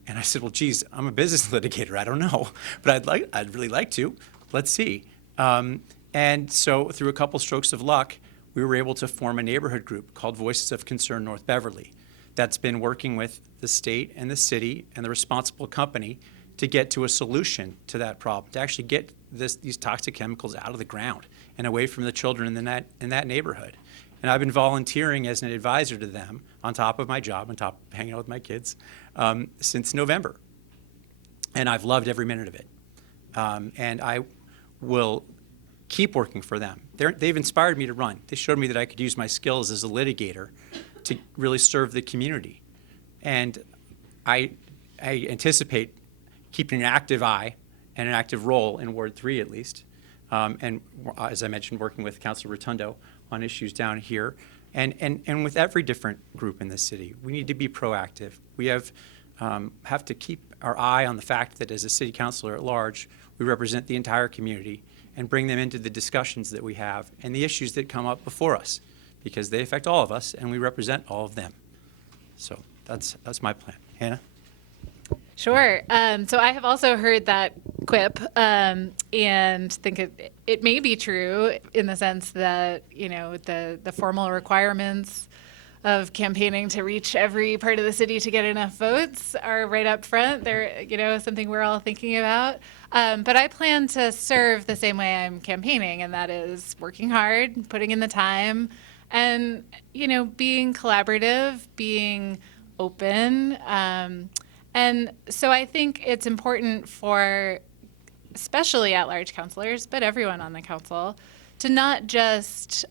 And I said, "Well, geez, I'm a business litigator. I don't know, but I'd really like to. Let's see." And so through a couple strokes of luck, we were able to form a neighborhood group called Voices of Concern North Beverly that's been working with the state and the city and the responsible company to get to a solution to that problem, to actually get these toxic chemicals out of the ground and away from the children in that neighborhood. And I've been volunteering as an advisor to them on top of my job, on top of hanging out with my kids, since November. And I've loved every minute of it. And I will keep working for them. They've inspired me to run. They showed me that I could use my skills as a litigator to really serve the community. And I anticipate keeping an active eye and an active role in Ward 3 at least. And as I mentioned, working with Councilor Rotundo on issues down here. And with every different group in the city, we need to be proactive. We have to keep our eye on the fact that as a city councilor at large, we represent the entire community and bring them into the discussions that we have and the issues that come up before us, because they affect all of us and we represent all of them. So that's my plan. Hannah? Sure. So I have also heard that quip and think it may be true in the sense that, the formal requirements of campaigning to reach every part of the city to get enough votes are right up front. They're, something we're all thinking about. But I plan to serve the same way I'm campaigning, and that is working hard, putting in the time, and, being collaborative, being open. And so I think it's important for, especially at-large councilors, but everyone on the council, to not just,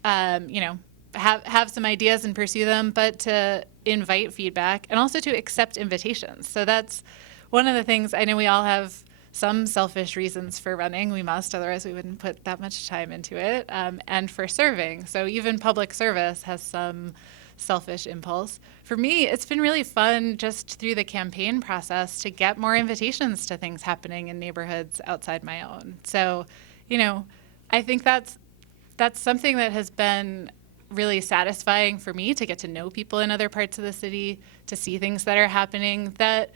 have some ideas and pursue them, but to invite feedback and also to accept invitations. So that's one of the things. I know we all have some selfish reasons for running. We must, otherwise we wouldn't put that much time into it, and for serving. So even public service has some selfish impulse. For me, it's been really fun just through the campaign process to get more invitations to things happening in neighborhoods outside my own. So, I think that's something that has been really satisfying for me, to get to know people in other parts of the city, to see things that are happening that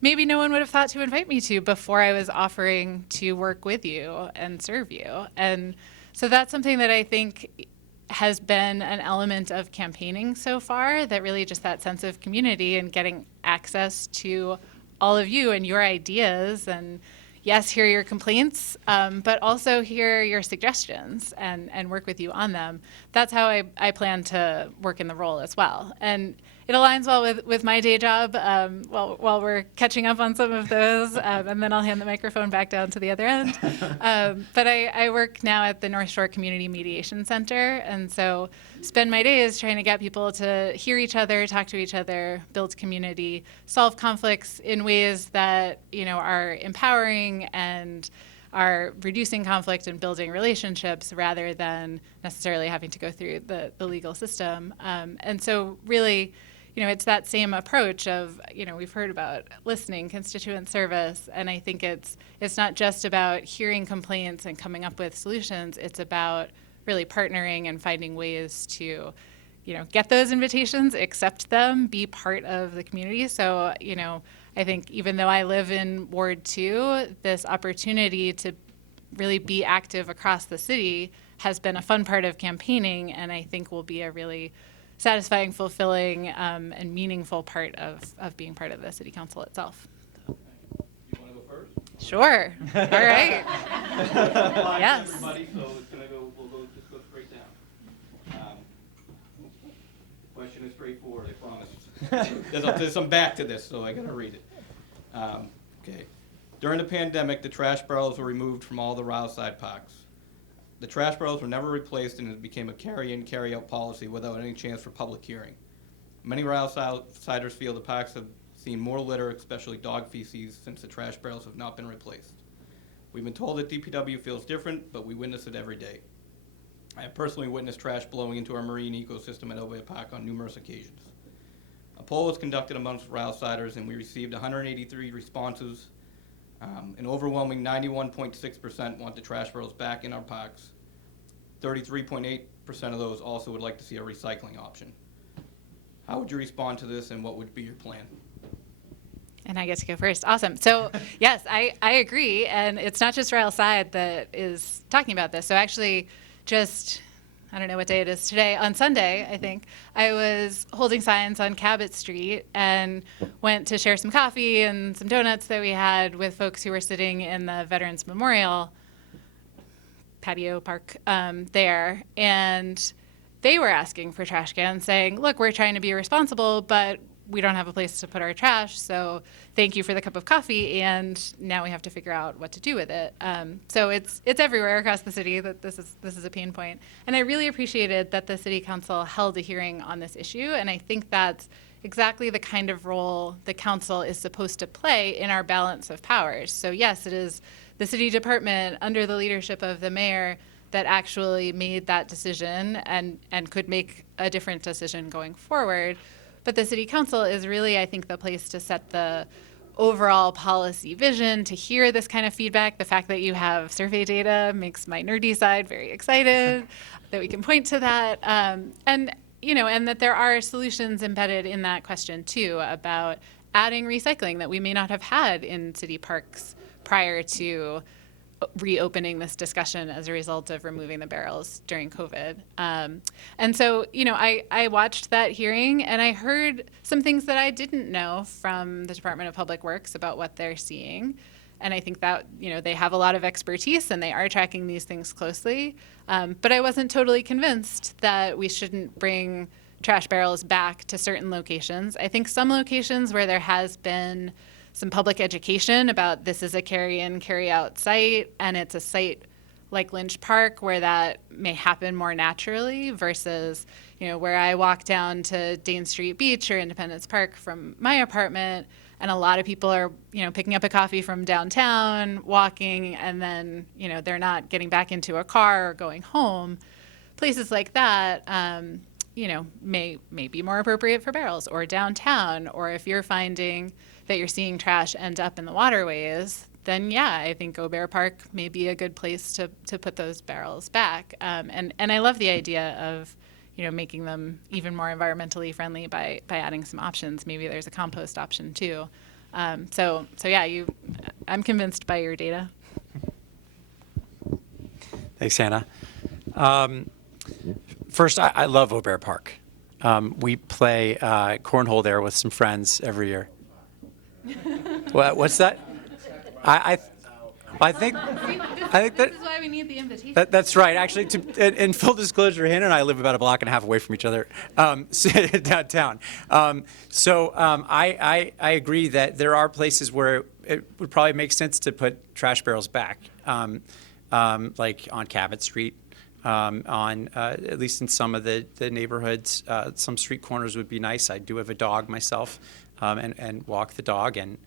maybe no one would have thought to invite me to before I was offering to work with you and serve you. And so that's something that I think has been an element of campaigning so far, that really just that sense of community and getting access to all of you and your ideas, and yes, hear your complaints, but also hear your suggestions and work with you on them. That's how I plan to work in the role as well. And it aligns well with my day job while we're catching up on some of those, and then I'll hand the microphone back down to the other end. But I work now at the North Shore Community Mediation Center, and so spend my days trying to get people to hear each other, talk to each other, build community, solve conflicts in ways that, you know, are empowering and are reducing conflict and building relationships rather than necessarily having to go through the legal system. And so really, you know, it's that same approach of, you know, we've heard about listening, constituent service, and I think it's not just about hearing complaints and coming up with solutions. It's about really partnering and finding ways to, you know, get those invitations, accept them, be part of the community. So, you know, I think even though I live in Ward 2, this opportunity to really be active across the city has been a fun part of campaigning, and I think will be a really satisfying, fulfilling, and meaningful part of being part of the city council itself. You want to go first? Sure. All right. Yes. Everybody, so it's gonna go. We'll just go straight down. Question is straightforward. I promise. There's some back to this, so I gotta read it. Okay. During the pandemic, the trash barrels were removed from all the Ryal side parks. The trash barrels were never replaced, and it became a carry-in, carry-out policy without any chance for public hearing. Many Ryal siders feel the parks have seen more litter, especially dog feces, since the trash barrels have not been replaced. We've been told that DPW feels different, but we witness it every day. I have personally witnessed trash blowing into our marine ecosystem at Elway Park on numerous occasions. A poll was conducted amongst Ryal siders, and we received 183 responses. An overwhelming 91.6% want the trash barrels back in our parks. 33.8% of those also would like to see a recycling option. How would you respond to this, and what would be your plan? And I get to go first. Awesome. So yes, I agree. And it's not just Ryal side that is talking about this. So actually just, I don't know what day it is today, on Sunday, I think, I was holding signs on Cabot Street and went to share some coffee and some donuts that we had with folks who were sitting in the Veterans Memorial patio park there. And they were asking for trash cans, saying, look, we're trying to be responsible, but we don't have a place to put our trash, so thank you for the cup of coffee, and now we have to figure out what to do with it. So it's everywhere across the city that this is a pain point. And I really appreciated that the city council held a hearing on this issue, and I think that's exactly the kind of role the council is supposed to play in our balance of powers. So yes, it is the city department under the leadership of the mayor that actually made that decision and could make a different decision going forward. But the city council is really, I think, the place to set the overall policy vision, to hear this kind of feedback. The fact that you have survey data makes my nerdy side very excited that we can point to that. And that there are solutions embedded in that question too about adding recycling that we may not have had in city parks prior to reopening this discussion as a result of removing the barrels during COVID. And so, I watched that hearing and I heard some things that I didn't know from the Department of Public Works about what they're seeing. And I think that, they have a lot of expertise and they are tracking these things closely. But I wasn't totally convinced that we shouldn't bring trash barrels back to certain locations. I think some locations where there has been some public education about this is a carry-in, carry-out site, and it's a site like Lynch Park where that may happen more naturally versus, where I walk down to Dane Street Beach or Independence Park from my apartment, and a lot of people are, picking up a coffee from downtown, walking, and then, they're not getting back into a car or going home. Places like that, may be more appropriate for barrels, or downtown, or if you're finding that you're seeing trash end up in the waterways, then yeah, I think Aubert Park may be a good place to put those barrels back. And I love the idea of, making them even more environmentally friendly by adding some options. Maybe there's a compost option too. So yeah, I'm convinced by your data. Thanks, Hannah. First, I love Aubert Park. We play cornhole there with some friends every year. What's that? I think that. This is why we need the invitation. That's right. Actually, in full disclosure, Hannah and I live about a block and a half away from each other downtown. I agree that there are places where it would probably make sense to put trash barrels back, like on Cabot Street, at least in some of the neighborhoods. Some street corners would be nice. I do have a dog myself, and walk the dog, and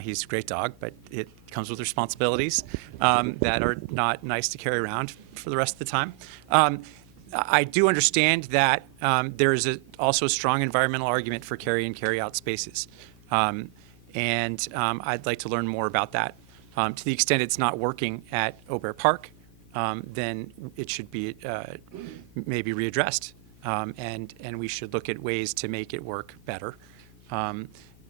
he's a great dog, but it comes with responsibilities that are not nice to carry around for the rest of the time. I do understand that there is also a strong environmental argument for carry and carry out spaces. And I'd like to learn more about that. To the extent it's not working at Aubert Park, then it should be maybe readdressed. And we should look at ways to make it work better.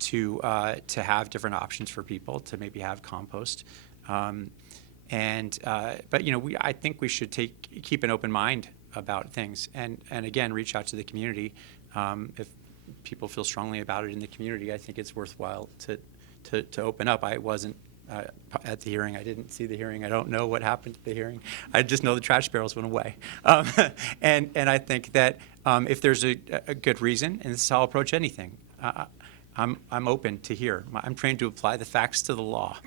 To have different options for people, to maybe have compost, but I think we should keep an open mind about things, and again reach out to the community. If people feel strongly about it in the community, I think it's worthwhile to open up. I wasn't at the hearing. I didn't see the hearing. I don't know what happened at the hearing. I just know the trash barrels went away, and I think that if there's a good reason, and this is how I'll approach anything. I'm open to hear. I'm trained to apply the facts to the law,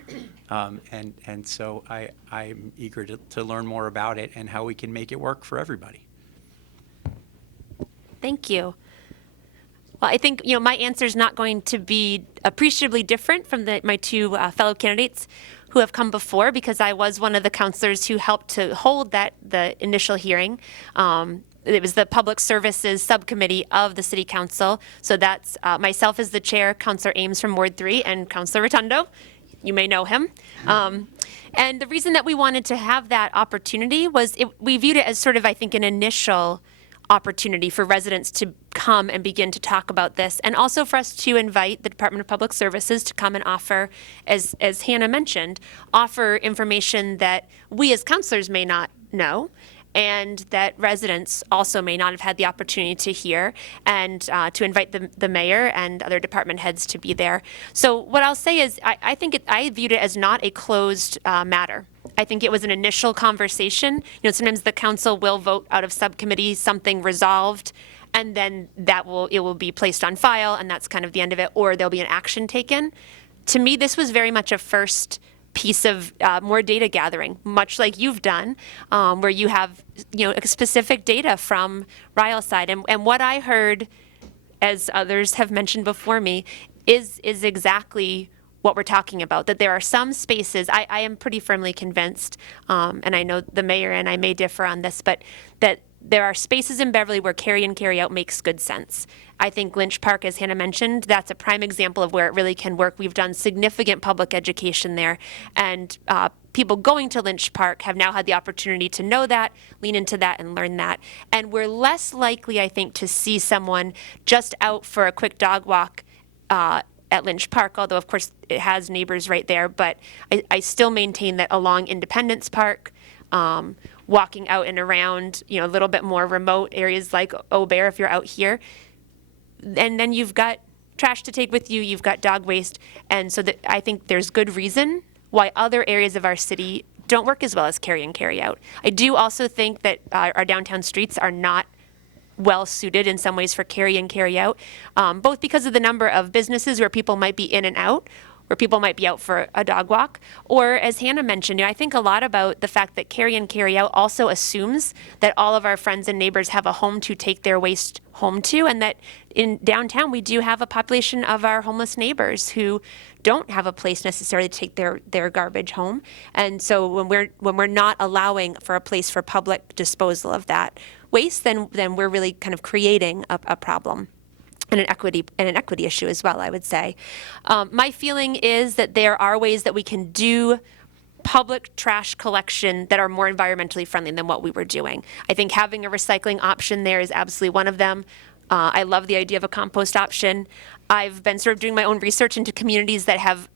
and so I'm eager to learn more about it and how we can make it work for everybody. Thank you. Well, I think my answer is not going to be appreciably different from my two fellow candidates who have come before, because I was one of the counselors who helped to hold the initial hearing. It was the Public Services Subcommittee of the City Council. So that's myself as the chair, Councilor Ames from Ward 3, and Councilor Rotundo. You may know him. And the reason that we wanted to have that opportunity was we viewed it as sort of, I think, an initial opportunity for residents to come and begin to talk about this, and also for us to invite the Department of Public Services to come and offer, as Hannah mentioned, offer information that we as counselors may not know, and that residents also may not have had the opportunity to hear, and to invite the mayor and other department heads to be there. So what I'll say is I viewed it as not a closed matter. I think it was an initial conversation. Sometimes the council will vote out of subcommittee something resolved, and then it will be placed on file, and that's kind of the end of it, or there'll be an action taken. To me, this was very much a first piece of more data gathering, much like you've done, where you have specific data from Ryal side. And what I heard, as others have mentioned before me, is exactly what we're talking about, that there are some spaces, I am pretty firmly convinced, and I know the mayor and I may differ on this, but that there are spaces in Beverly where carry and carry out makes good sense. I think Lynch Park, as Hannah mentioned, that's a prime example of where it really can work. We've done significant public education there, and people going to Lynch Park have now had the opportunity to know that, lean into that, and learn that. And we're less likely, I think, to see someone just out for a quick dog walk at Lynch Park, although, of course, it has neighbors right there. But I still maintain that along Independence Park, walking out and around, a little bit more remote areas like Aubert, if you're out here, and then you've got trash to take with you, you've got dog waste, and so I think there's good reason why other areas of our city don't work as well as carry and carry out. I do also think that our downtown streets are not well suited in some ways for carry and carry out, both because of the number of businesses where people might be in and out, where people might be out for a dog walk, or as Hannah mentioned, I think a lot about the fact that carry and carry out also assumes that all of our friends and neighbors have a home to take their waste home to, and that in downtown we do have a population of our homeless neighbors who don't have a place necessarily to take their garbage home. And so when we're not allowing for a place for public disposal of that waste, then we're really kind of creating a problem. And an equity issue as well, I would say. My feeling is that there are ways that we can do public trash collection that are more environmentally friendly than what we were doing. I think having a recycling option there is absolutely one of them. I love the idea of a compost option. I've been sort of doing my own research into communities that have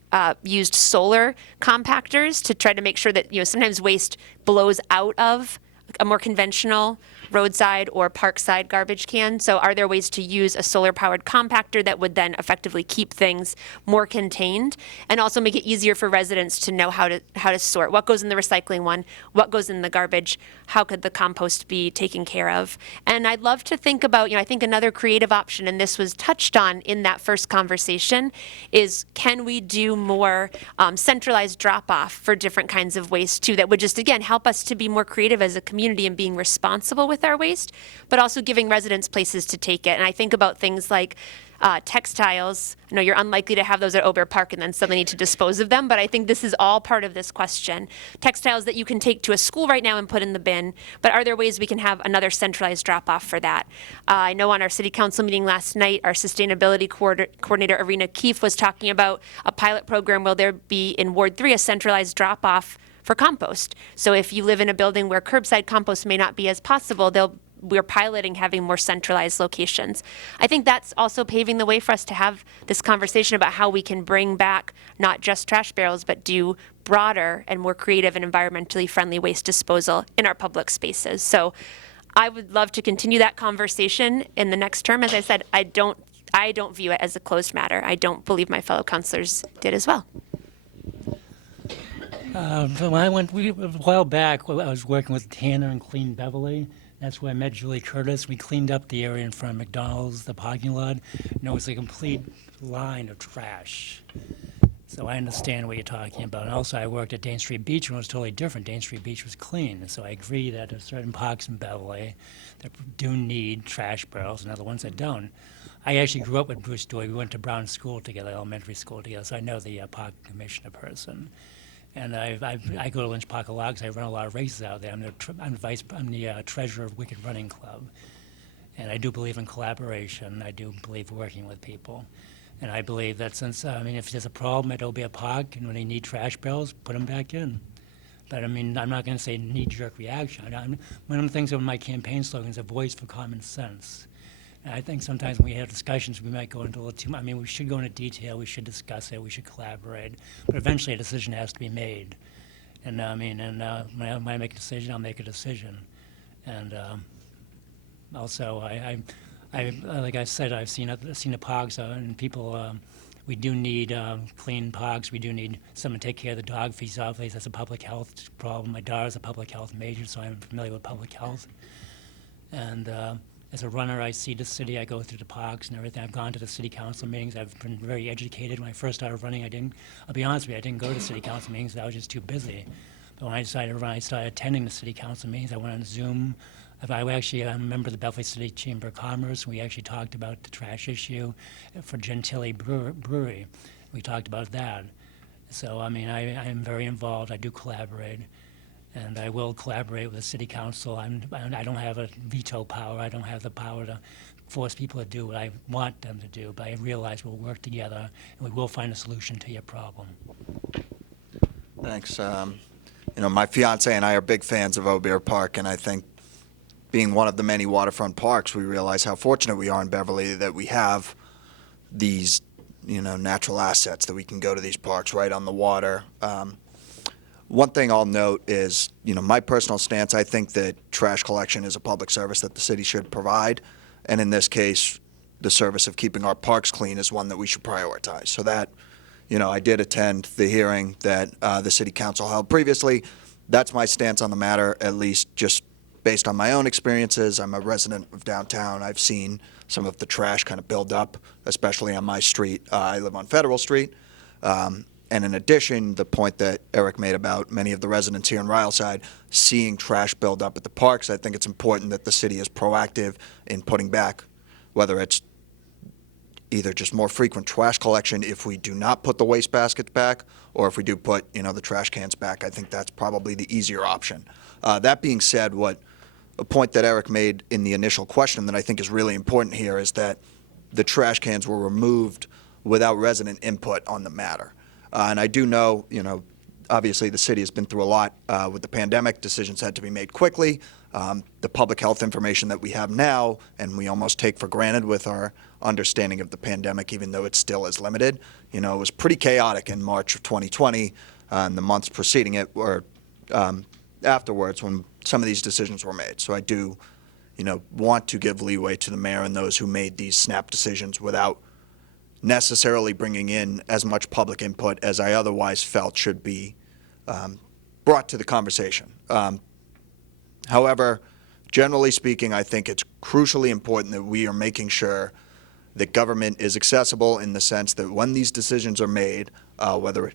used solar compactors to try to make sure that sometimes waste blows out of a more conventional roadside or parkside garbage can. So are there ways to use a solar-powered compactor that would then effectively keep things more contained and also make it easier for residents to know how to sort what goes in the recycling one, what goes in the garbage, how could the compost be taken care of? And I'd love to think about, I think another creative option, and this was touched on in that first conversation, is can we do more centralized drop-off for different kinds of waste too, that would just, again, help us to be more creative as a community and being responsible with our waste, but also giving residents places to take it. And I think about things like textiles. I know you're unlikely to have those at Ober Park and then suddenly need to dispose of them, but I think this is all part of this question. Textiles that you can take to a school right now and put in the bin, but are there ways we can have another centralized drop-off for that? I know on our city council meeting last night, our sustainability coordinator, Arena Keefe, was talking about a pilot program where there be in Ward 3 a centralized drop-off for compost. So if you live in a building where curbside compost may not be as possible, we're piloting having more centralized locations. I think that's also paving the way for us to have this conversation about how we can bring back not just trash barrels, but do broader and more creative and environmentally friendly waste disposal in our public spaces. So I would love to continue that conversation in the next term. As I said, I don't view it as a closed matter. I don't believe my fellow councilors did as well. A while back, I was working with Tanner and Clean Beverly. That's where I met Julie Curtis. We cleaned up the area in front of McDonald's, the parking lot, and it was a complete line of trash. So I understand what you're talking about. And also, I worked at Dane Street Beach, and it was totally different. Dane Street Beach was clean, and so I agree that there are certain parks in Beverly that do need trash barrels, and other ones that don't. I actually grew up with Bruce Doyle. We went to Brown School together, elementary school together, so I know the park commissioner person. And I go to Lynch Park a lot because I run a lot of races out there. I'm the treasurer of Wicked Running Club. And I do believe in collaboration. I do believe working with people. And I believe that if there's a problem at OB Park and when they need trash barrels, put them back in. But I'm not going to say knee-jerk reaction. One of the things on my campaign slogan is a voice for common sense. And I think sometimes when we have discussions, we might go into a little too much. We should go into detail, we should discuss it, we should collaborate. But eventually a decision has to be made. And when I make a decision, I'll make a decision. And also, I like I said, I've seen the parks and people. We do need clean parks. We do need someone to take care of the dog fees. Obviously, that's a public health problem. My daughter's a public health major, so I'm familiar with public health. And as a runner, I see the city. I go through the parks and everything. I've gone to the city council meetings. I've been very educated. When I first started running, I'll be honest with you, I didn't go to city council meetings. I was just too busy. But when I decided to run, I started attending the city council meetings. I went on Zoom. I'm a member of the Beverly City Chamber of Commerce. We actually talked about the trash issue for Gentilly Brewery. We talked about that. So, I am very involved. I do collaborate. And I will collaborate with the city council. I don't have a veto power. I don't have the power to force people to do what I want them to do. But I realize we'll work together and we will find a solution to your problem. Thanks. My fiance and I are big fans of Obeah Park, and I think being one of the many waterfront parks, we realize how fortunate we are in Beverly that we have these, natural assets, that we can go to these parks right on the water. One thing I'll note is, my personal stance, I think that trash collection is a public service that the city should provide. And in this case, the service of keeping our parks clean is one that we should prioritize. So that, I did attend the hearing that the city council held previously. That's my stance on the matter, at least just based on my own experiences. I'm a resident of downtown. I've seen some of the trash kind of build up, especially on my street. I live on Federal Street. And in addition, the point that Eric made about many of the residents here in Ryal side seeing trash build up at the parks, I think it's important that the city is proactive in putting back, whether it's either just more frequent trash collection if we do not put the waste baskets back, or if we do put, the trash cans back. I think that's probably the easier option. That being said, a point that Eric made in the initial question that I think is really important here is that the trash cans were removed without resident input on the matter. And I do know, obviously the city has been through a lot with the pandemic. Decisions had to be made quickly. The public health information that we have now, and we almost take for granted with our understanding of the pandemic, even though it still is limited, it was pretty chaotic in March of 2020, and the months preceding it were afterwards when some of these decisions were made. So I do, want to give leeway to the mayor and those who made these snap decisions without necessarily bringing in as much public input as I otherwise felt should be brought to the conversation. However, generally speaking, I think it's crucially important that we are making sure that government is accessible in the sense that when these decisions are made, whether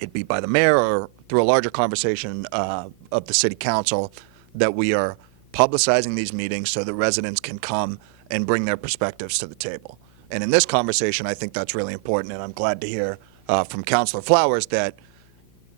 it be by the mayor or through a larger conversation of the city council, that we are publicizing these meetings so that residents can come and bring their perspectives to the table. And in this conversation, I think that's really important, and I'm glad to hear from Councilor Flowers that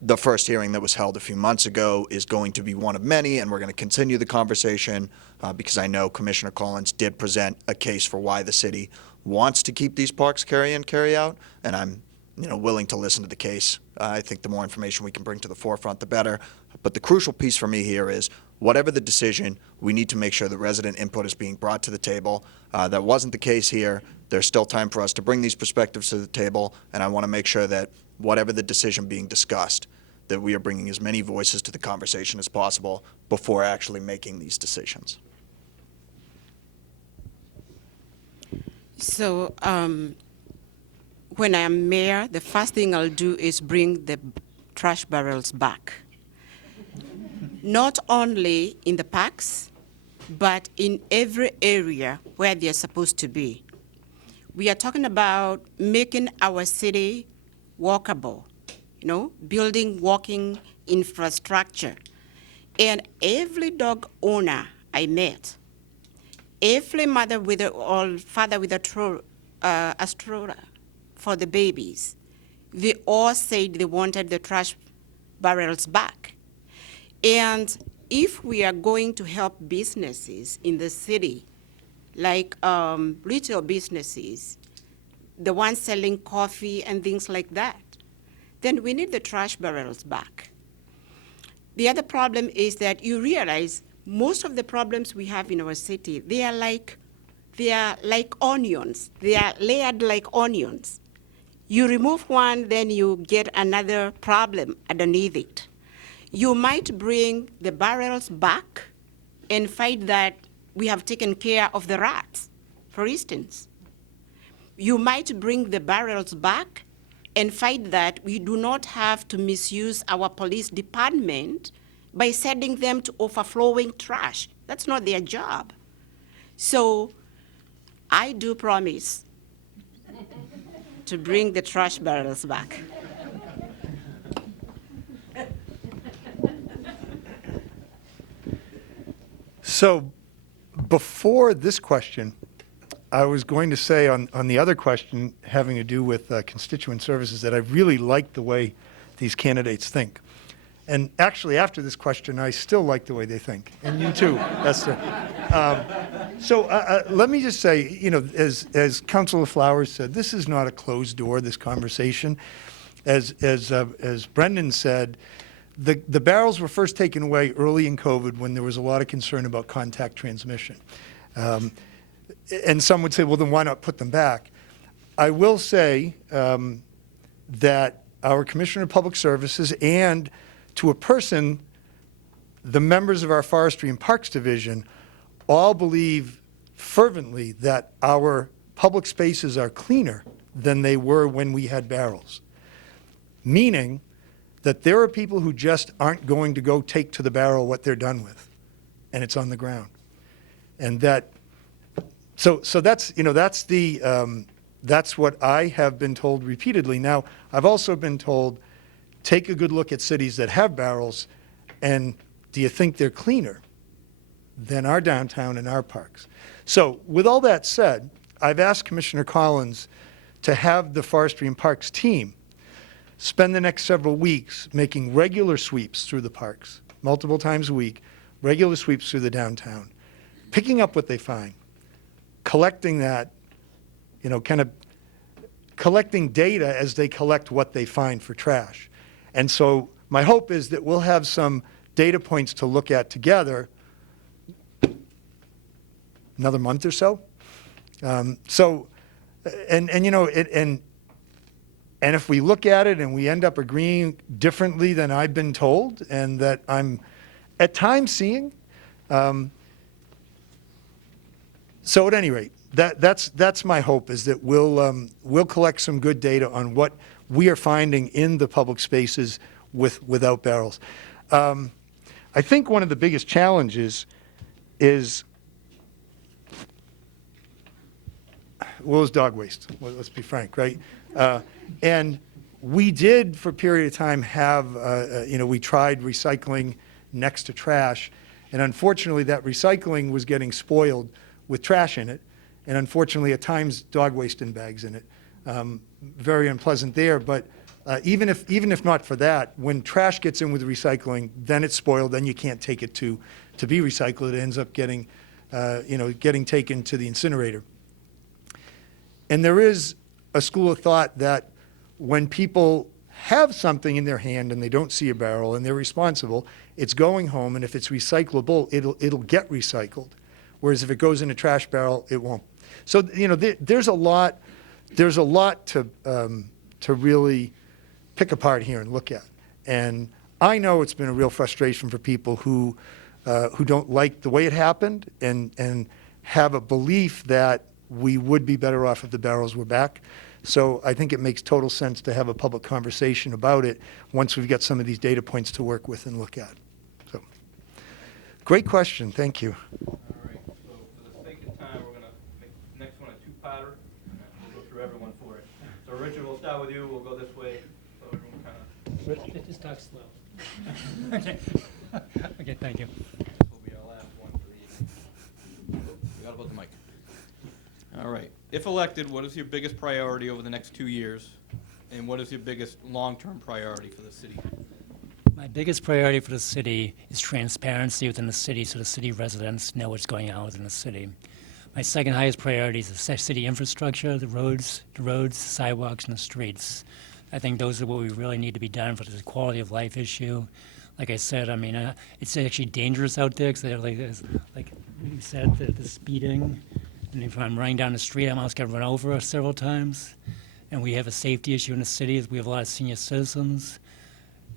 the first hearing that was held a few months ago is going to be one of many, and we're going to continue the conversation because I know Commissioner Collins did present a case for why the city wants to keep these parks carry in, carry out, and I'm willing to listen to the case. I think the more information we can bring to the forefront, the better. But the crucial piece for me here is whatever the decision, we need to make sure that resident input is being brought to the table. That wasn't the case here. There's still time for us to bring these perspectives to the table, and I want to make sure that whatever the decision being discussed, that we are bringing as many voices to the conversation as possible before actually making these decisions. So when I'm mayor, the first thing I'll do is bring the trash barrels back. Not only in the parks, but in every area where they're supposed to be. We are talking about making our city walkable, building walking infrastructure. And every dog owner I met, every mother or father with a stroller for the babies, they all said they wanted the trash barrels back. And if we are going to help businesses in the city, like retail businesses, the ones selling coffee and things like that, then we need the trash barrels back. The other problem is that you realize most of the problems we have in our city, they are like onions. They are layered like onions. You remove one, then you get another problem underneath it. You might bring the barrels back and find that we have taken care of the rats, for instance. You might bring the barrels back and find that we do not have to misuse our police department by sending them to overflowing trash. That's not their job. So I do promise to bring the trash barrels back. So before this question, I was going to say on the other question having to do with constituent services that I really like the way these candidates think. And actually, after this question, I still like the way they think. And you too, Esther. So let me just say, as Councilor Flowers said, this is not a closed door, this conversation. As Brendan said, the barrels were first taken away early in COVID when there was a lot of concern about contact transmission. And some would say, well, then why not put them back? I will say that our Commissioner of Public Services and to a person, the members of our Forestry and Parks Division all believe fervently that our public spaces are cleaner than they were when we had barrels. Meaning that there are people who just aren't going to go take to the barrel what they're done with, and it's on the ground. And that, so that's, that's what I have been told repeatedly. Now, I've also been told, take a good look at cities that have barrels, and do you think they're cleaner than our downtown and our parks? So with all that said, I've asked Commissioner Collins to have the Forestry and Parks team spend the next several weeks making regular sweeps through the parks, multiple times a week, regular sweeps through the downtown, picking up what they find, collecting that, kind of collecting data as they collect what they find for trash. And so my hope is that we'll have some data points to look at together another month or so. And if we look at it and we end up agreeing differently than I've been told, and that I'm at times seeing. So at any rate, that's my hope, is that we'll collect some good data on what we are finding in the public spaces without barrels. I think one of the biggest challenges is dog waste. Well, let's be frank, right? And we did, for a period of time, have, we tried recycling next to trash, and unfortunately, that recycling was getting spoiled with trash in it, and unfortunately, at times, dog waste in bags in it. Very unpleasant there, but even if not for that, when trash gets in with recycling, then it's spoiled, then you can't take it to be recycled. It ends up getting taken to the incinerator. And there is a school of thought that when people have something in their hand and they don't see a barrel and they're responsible, it's going home, and if it's recyclable, it'll get recycled. Whereas if it goes in a trash barrel, it won't. So there's a lot to really pick apart here and look at. And I know it's been a real frustration for people who don't like the way it happened and have a belief that we would be better off if the barrels were back. So I think it makes total sense to have a public conversation about it once we've got some of these data points to work with and look at. So, great question. Thank you. All right, so for the sake of time, we're going to make the next one a two-parter. We'll go through everyone for it. So Richard, we'll start with you. We'll go this way. So everyone kind of... Just talk slow. Okay. Okay, thank you. This will be our last one for the evening. We got about the mic. All right. If elected, what is your biggest priority over the next 2 years? And what is your biggest long-term priority for the city? My biggest priority for the city is transparency within the city, so the city residents know what's going on within the city. My second highest priority is the city infrastructure, the roads, the sidewalks, and the streets. I think those are what we really need to be done for the quality of life issue. Like I said, I mean, it's actually dangerous out there because like you said, the speeding. And if I'm running down the street, I almost got run over several times. And we have a safety issue in the city. We have a lot of senior citizens.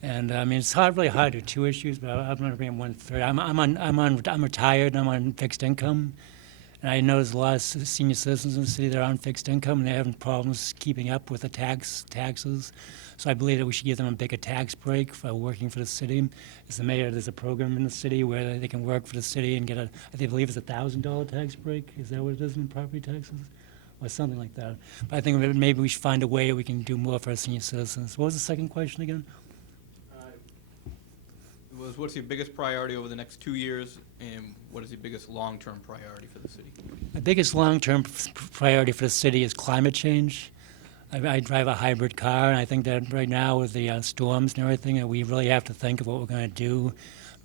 And I mean, it's really hard to do two issues, but I'm going to bring one third. I'm retired and I'm on fixed income. And I know there's a lot of senior citizens in the city that are on fixed income and they're having problems keeping up with the taxes. So I believe that we should give them a bigger tax break for working for the city. As the mayor, there's a program in the city where they can work for the city and get I believe it's a $1,000 tax break. Is that what it is in property taxes? Or something like that. But I think maybe we should find a way we can do more for our senior citizens. What was the second question again? What's your biggest priority over the next 2 years, and what is your biggest long-term priority for the city? My biggest long-term priority for the city is climate change. I drive a hybrid car, and I think that right now with the storms and everything, we really have to think of what we're going to do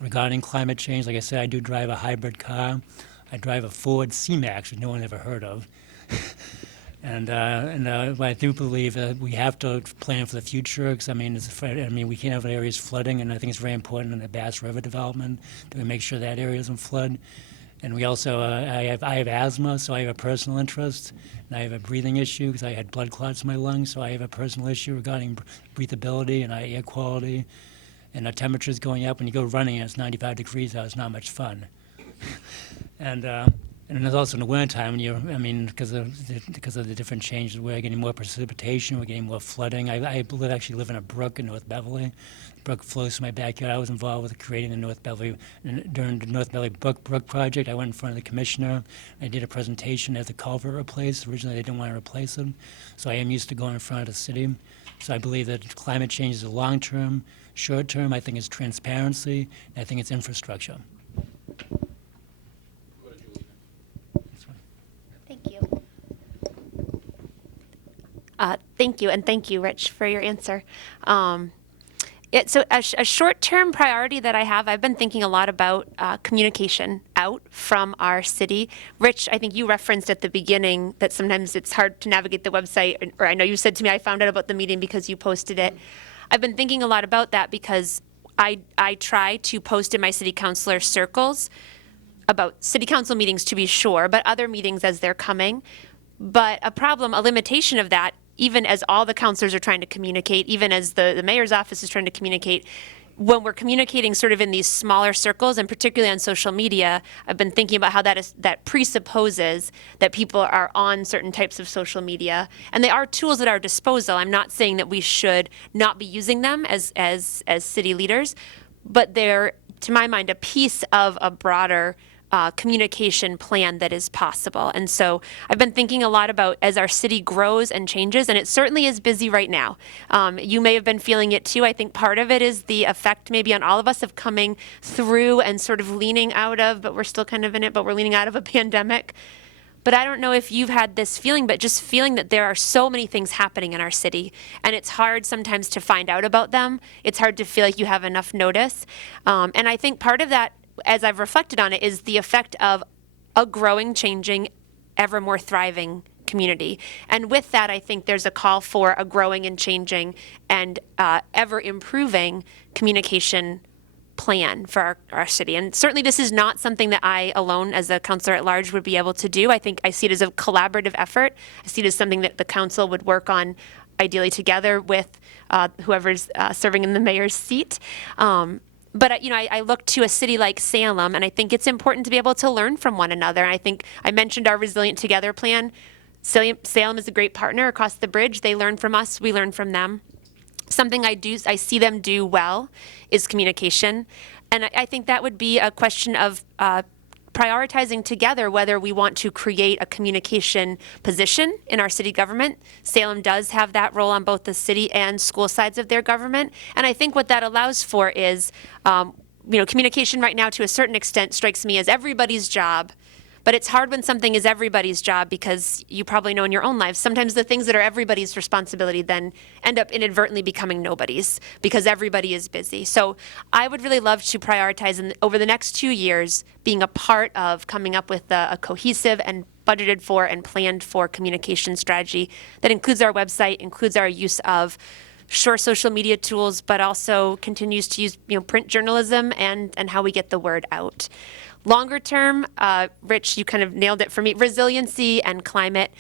regarding climate change. Like I said, I do drive a hybrid car. I drive a Ford C-Max, which no one ever heard of. And I do believe that we have to plan for the future because, I mean, we can't have areas flooding, and I think it's very important in the Bass River development that we make sure that area doesn't flood. And we also, I have asthma, so I have a personal interest, and I have a breathing issue because I had blood clots in my lungs, so I have a personal issue regarding breathability and air quality. And the temperature's going up. When you go running and it's 95 degrees out, it's not much fun. And there's also in the wintertime, because of the different changes, we're getting more precipitation, we're getting more flooding. I actually live in a brook in North Beverly. The brook flows through my backyard. I was involved with creating the North Beverly, during the North Beverly Brook project. I went in front of the commissioner. I did a presentation at the culvert replaced. Originally, they didn't want to replace it. So I am used to going in front of the city. So I believe that climate change is a long-term. Short-term, I think it's transparency, and I think it's infrastructure. Thank you. Thank you, and thank you, Rich, for your answer. So a short-term priority that I have, I've been thinking a lot about communication out from our city. Rich, I think you referenced at the beginning that sometimes it's hard to navigate the website, or I know you said to me, I found out about the meeting because you posted it. I've been thinking a lot about that because I try to post in my city councilor circles about city council meetings, to be sure, but other meetings as they're coming. But a limitation of that, even as all the councilors are trying to communicate, even as the mayor's office is trying to communicate, when we're communicating sort of in these smaller circles, and particularly on social media, I've been thinking about how that presupposes that people are on certain types of social media, and they are tools at our disposal. I'm not saying that we should not be using them as city leaders, but they're, to my mind, a piece of a broader communication plan that is possible. And so I've been thinking a lot about as our city grows and changes, and it certainly is busy right now. You may have been feeling it too. I think part of it is the effect maybe on all of us of coming through and sort of leaning out of, but we're still kind of in it, but we're leaning out of a pandemic. But I don't know if you've had this feeling, but just feeling that there are so many things happening in our city, and it's hard sometimes to find out about them. It's hard to feel like you have enough notice. And I think part of that, as I've reflected on it, is the effect of a growing, changing, ever more thriving community. And with that, I think there's a call for a growing and changing and ever improving communication plan for our city. And certainly this is not something that I alone as a councilor at large would be able to do. I think I see it as a collaborative effort. I see it as something that the council would work on ideally together with whoever's serving in the mayor's seat. But I look to a city like Salem, and I think it's important to be able to learn from one another. And I think I mentioned our Resilient Together plan. Salem is a great partner across the bridge. They learn from us, we learn from them. Something I see them do well is communication. And I think that would be a question of prioritizing together whether we want to create a communication position in our city government. Salem does have that role on both the city and school sides of their government. And I think what that allows for is, communication right now to a certain extent strikes me as everybody's job. But it's hard when something is everybody's job, because you probably know in your own lives, sometimes the things that are everybody's responsibility then end up inadvertently becoming nobody's because everybody is busy. So I would really love to prioritize over the next 2 years being a part of coming up with a cohesive and budgeted for and planned for communication strategy that includes our website, includes our use of social media tools, but also continues to use print journalism and how we get the word out. Longer term, Rich, you kind of nailed it for me, resiliency and climate.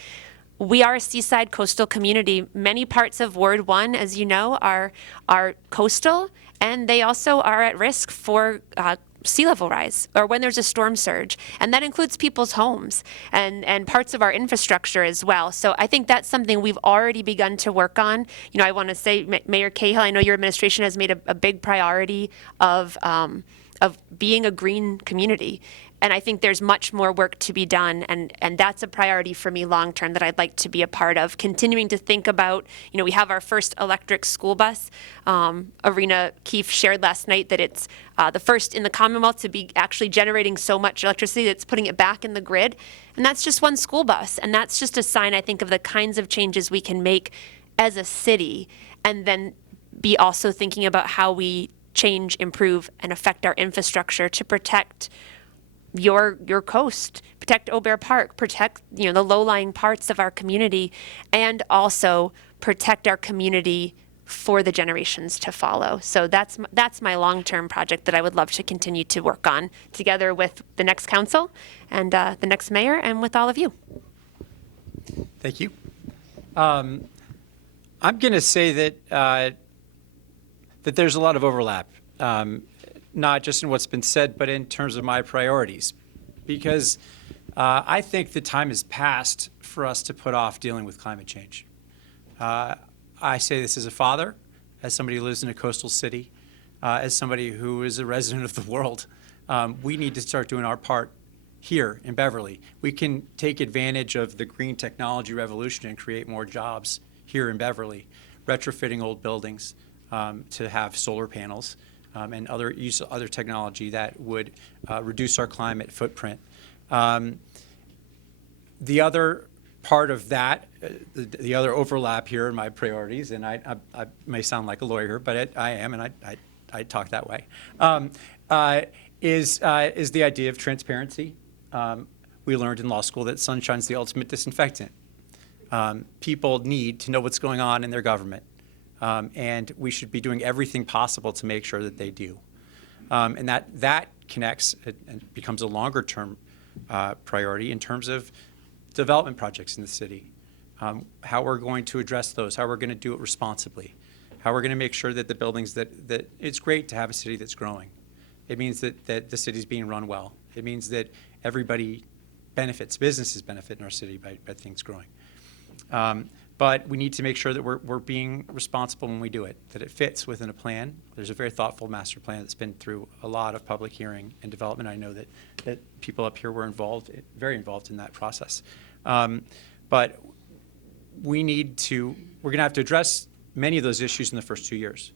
We are a seaside coastal community. Many parts of Ward 1, as you know, are coastal, and they also are at risk for sea level rise or when there's a storm surge. And that includes people's homes and parts of our infrastructure as well. So I think that's something we've already begun to work on. I want to say, Mayor Cahill, I know your administration has made a big priority of being a green community. And I think there's much more work to be done, and that's a priority for me long term that I'd like to be a part of. Continuing to think about, we have our first electric school bus. Arena Keefe shared last night that it's the first in the Commonwealth to be actually generating so much electricity that's putting it back in the grid. And that's just one school bus. And that's just a sign, I think, of the kinds of changes we can make as a city, and then be also thinking about how we change, improve, and affect our infrastructure to protect your coast, protect Aubert Park, protect the low-lying parts of our community, and also protect our community for the generations to follow. So that's my long-term project that I would love to continue to work on together with the next council and the next mayor and with all of you. Thank you. I'm going to say that that there's a lot of overlap, not just in what's been said, but in terms of my priorities. Because I think the time has passed for us to put off dealing with climate change. I say this as a father, as somebody who lives in a coastal city, as somebody who is a resident of the world. We need to start doing our part here in Beverly. We can take advantage of the green technology revolution and create more jobs here in Beverly, retrofitting old buildings, to have solar panels and use other technology that would reduce our climate footprint. The other part of that, the other overlap here in my priorities, and I may sound like a lawyer, but I am, and I talk that way, is the idea of transparency. We learned in law school that sunshine's the ultimate disinfectant. People need to know what's going on in their government. And we should be doing everything possible to make sure that they do. And that connects and becomes a longer term priority in terms of development projects in the city, how we're going to address those, how we're going to do it responsibly. how we're going to make sure that the buildings that it's great to have a city that's growing. It means that the city's being run well. It means that everybody benefits, businesses benefit in our city by things growing. But we need to make sure that we're being responsible when we do it, that it fits within a plan. There's a very thoughtful master plan that's been through a lot of public hearing and development. I know that people up here were very involved in that process. But we're going to have to address many of those issues in the first 2 years.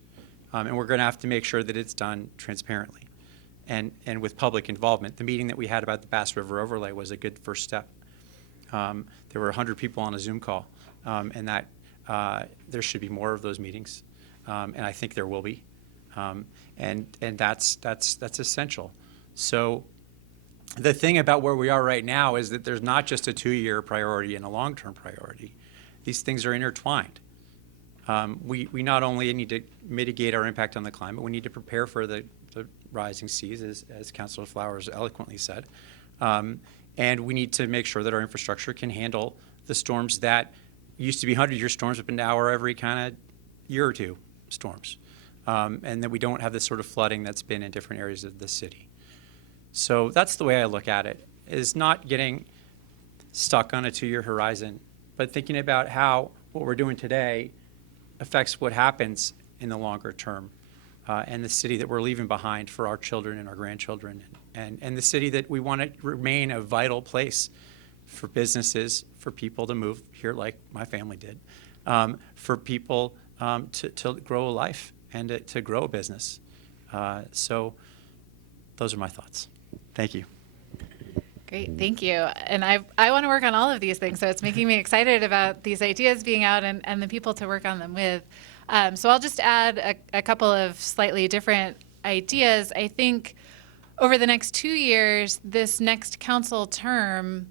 And we're going to have to make sure that it's done transparently and with public involvement. The meeting that we had about the Bass River overlay was a good first step. There were 100 people on a Zoom call, and that there should be more of those meetings, and I think there will be, and that's essential. So the thing about where we are right now is that there's not just a 2-year priority and a long-term priority. These things are intertwined. We not only need to mitigate our impact on the climate, we need to prepare for the rising seas, as Councilor Flowers eloquently said. And we need to make sure that our infrastructure can handle the storms that used to be 100-year storms, but now are every kind of year or two storms. And that we don't have this sort of flooding that's been in different areas of the city. So that's the way I look at it, is not getting stuck on a 2-year horizon, but thinking about how what we're doing today affects what happens in the longer term, and the city that we're leaving behind for our children and our grandchildren, and the city that we want to remain a vital place for businesses, for people to move here like my family did, for people to grow a life and to grow a business. So those are my thoughts. Thank you. Great, thank you. And I want to work on all of these things, so it's making me excited about these ideas being out and the people to work on them with. So I'll just add a couple of slightly different ideas. I think over the next 2 years, this next council term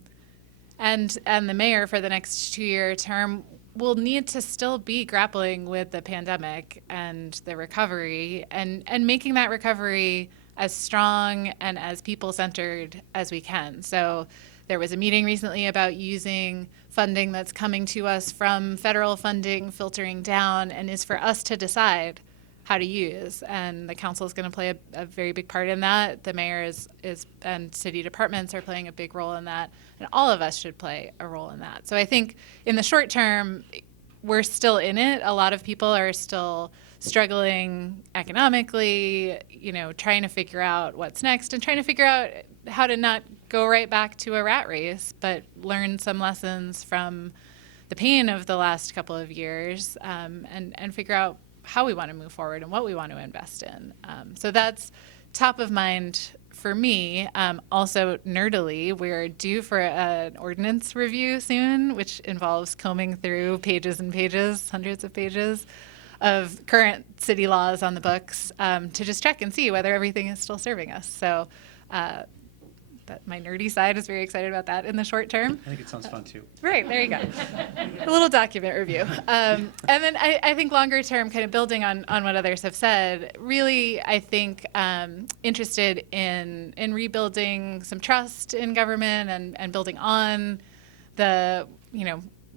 and the mayor for the next 2-year term will need to still be grappling with the pandemic and the recovery and making that recovery as strong and as people-centered as we can. So there was a meeting recently about using funding that's coming to us from federal funding, filtering down, and is for us to decide how to use. And the council is going to play a very big part in that. The mayor is and city departments are playing a big role in that. And all of us should play a role in that. So I think in the short term, we're still in it. A lot of people are still struggling economically, trying to figure out what's next and trying to figure out how to not go right back to a rat race, but learn some lessons from the pain of the last couple of years, and figure out how we want to move forward and what we want to invest in. So that's top of mind for me. Also, nerdily, we're due for an ordinance review soon, which involves combing through pages and pages, hundreds of pages of current city laws on the books, to just check and see whether everything is still serving us. So that my nerdy side is very excited about that in the short term. I think it sounds fun too. Right, there you go. A little document review. And then I think longer term, kind of building on what others have said, really, I think interested in rebuilding some trust in government and building on the,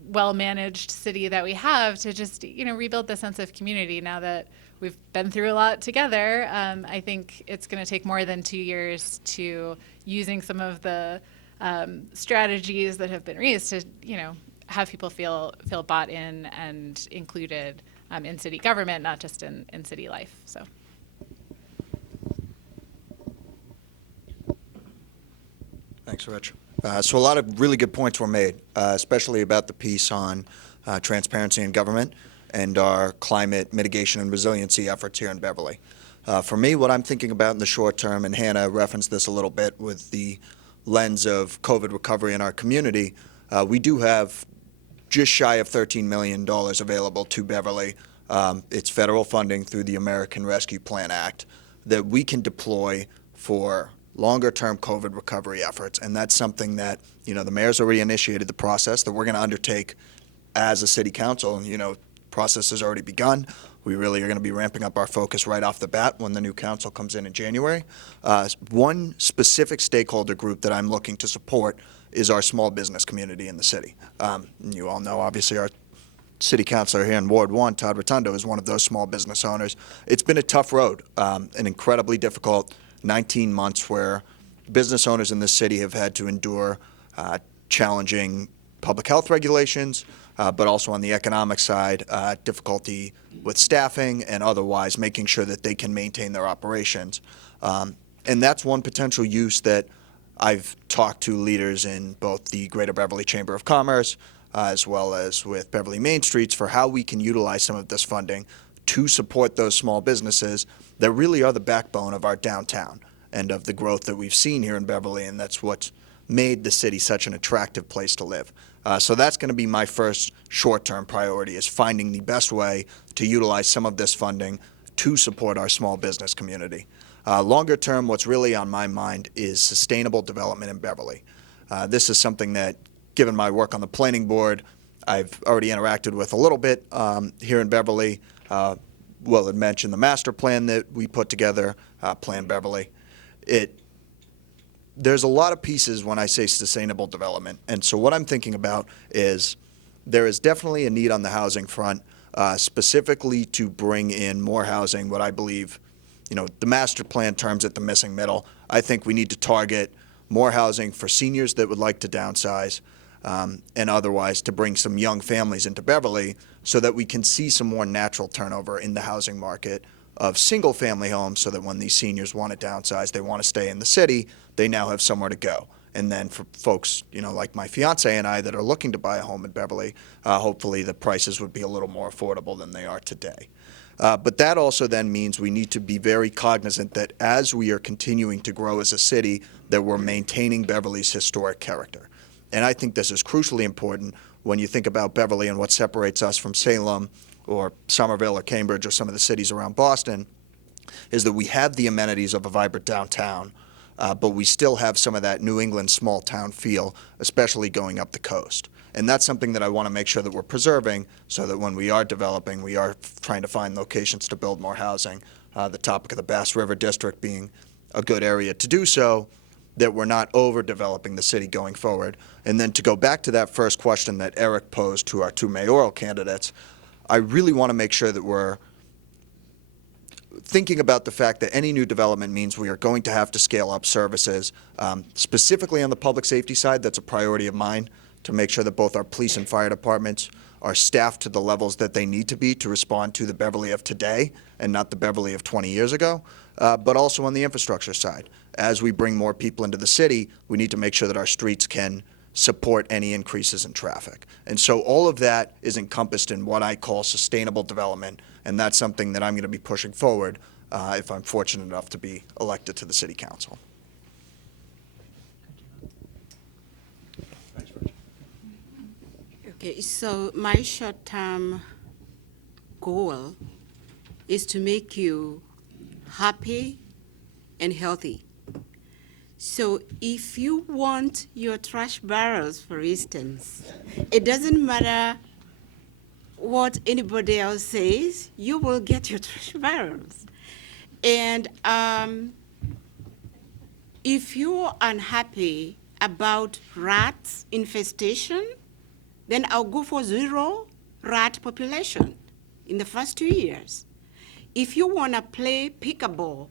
well-managed city that we have to just, rebuild the sense of community now that we've been through a lot together. I think it's going to take more than 2 years to using some of the strategies that have been raised to, have people feel bought in and included in city government, not just in city life. So. Thanks, Rich. So a lot of really good points were made, especially about the piece on transparency in government and our climate mitigation and resiliency efforts here in Beverly. For me, what I'm thinking about in the short term, and Hannah referenced this a little bit with the lens of COVID recovery in our community, we do have just shy of $13 million available to Beverly. It's federal funding through the American Rescue Plan Act that we can deploy for longer-term COVID recovery efforts, and that's something that, the mayor's already initiated the process that we're going to undertake as a city council. Process has already begun. We really are going to be ramping up our focus right off the bat when the new council comes in January. One specific stakeholder group that I'm looking to support is our small business community in the city. You all know, obviously, our city councilor here in Ward 1, Todd Rotundo, is one of those small business owners. It's been a tough road, an incredibly difficult 19 months where business owners in this city have had to endure challenging public health regulations, but also on the economic side, difficulty with staffing and otherwise making sure that they can maintain their operations. And that's one potential use that I've talked to leaders in both the Greater Beverly Chamber of Commerce as well as with Beverly Main Streets for how we can utilize some of this funding to support those small businesses that really are the backbone of our downtown and of the growth that we've seen here in Beverly, and that's what's made the city such an attractive place to live. So that's going to be my first short-term priority, is finding the best way to utilize some of this funding to support our small business community. Longer term, what's really on my mind is sustainable development in Beverly. This is something that, given my work on the planning board, I've already interacted with a little bit here in Beverly. Will had mentioned the master plan that we put together, Plan Beverly. There's a lot of pieces when I say sustainable development, and so what I'm thinking about is there is definitely a need on the housing front, specifically to bring in more housing, what I believe, the master plan terms at the missing middle. I think we need to target more housing for seniors that would like to downsize, and otherwise to bring some young families into Beverly so that we can see some more natural turnover in the housing market of single-family homes, so that when these seniors want to downsize, they want to stay in the city, they now have somewhere to go. And then for folks, like my fiance and I that are looking to buy a home in Beverly, hopefully the prices would be a little more affordable than they are today. But that also then means we need to be very cognizant that as we are continuing to grow as a city, that we're maintaining Beverly's historic character. And I think this is crucially important when you think about Beverly and what separates us from Salem or Somerville or Cambridge or some of the cities around Boston, is that we have the amenities of a vibrant downtown, but we still have some of that New England small town feel, especially going up the coast. And that's something that I want to make sure that we're preserving, so that when we are developing, we are trying to find locations to build more housing. The topic of the Bass River District being a good area to do so, that we're not overdeveloping the city going forward. And then to go back to that first question that Eric posed to our two mayoral candidates, I really want to make sure that we're thinking about the fact that any new development means we are going to have to scale up services. Specifically on the public safety side, that's a priority of mine, to make sure that both our police and fire departments are staffed to the levels that they need to be to respond to the Beverly of today and not the Beverly of 20 years ago, but also on the infrastructure side. As we bring more people into the city, we need to make sure that our streets can support any increases in traffic. And so all of that is encompassed in what I call sustainable development, and that's something that I'm going to be pushing forward if I'm fortunate enough to be elected to the city council. Okay, so my short-term goal is to make you happy and healthy. So if you want your trash barrels, for instance, it doesn't matter what anybody else says, you will get your trash barrels. And if you're unhappy about rats infestation, then I'll go for 0 rat population in the first 2 years. If you want to play pickleball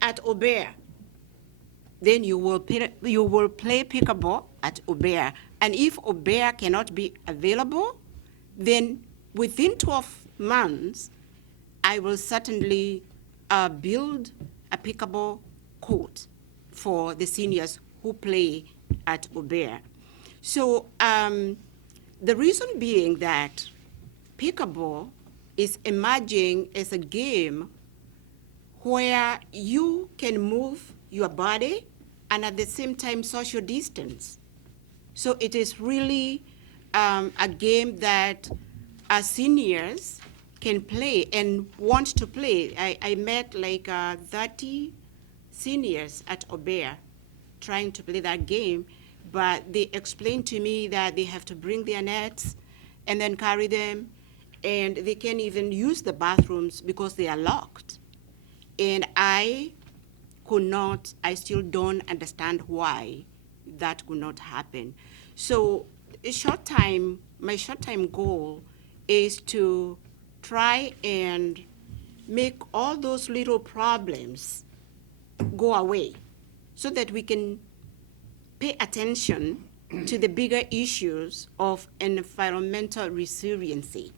at Aubert, then you will play pickleball at Aubert. And if Aubert cannot be available, then within 12 months, I will certainly build a pickleball court for the seniors who play at Aubert. So the reason being that pickleball is emerging as a game where you can move your body and at the same time social distance. So it is really a game that our seniors can play and want to play. I met like 30 seniors at Aubert trying to play that game, but they explained to me that they have to bring their nets and then carry them, and they can't even use the bathrooms because they are locked. And I still don't understand why that could not happen. So my short-time goal is to try and make all those little problems go away so that we can pay attention to the bigger issues of environmental resiliency.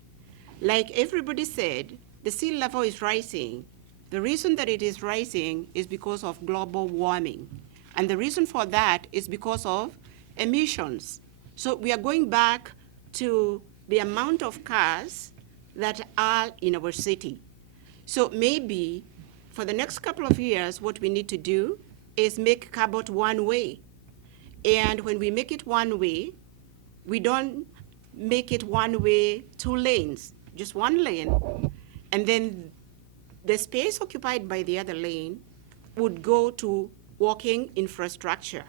Like everybody said, the sea level is rising. The reason that it is rising is because of global warming. And the reason for that is because of emissions. So we are going back to the amount of cars that are in our city. So maybe for the next couple of years, what we need to do is make Cabot one way. And when we make it one way, we don't make it one way, 2 lanes, just 1 lane. And then the space occupied by the other lane would go to walking infrastructure,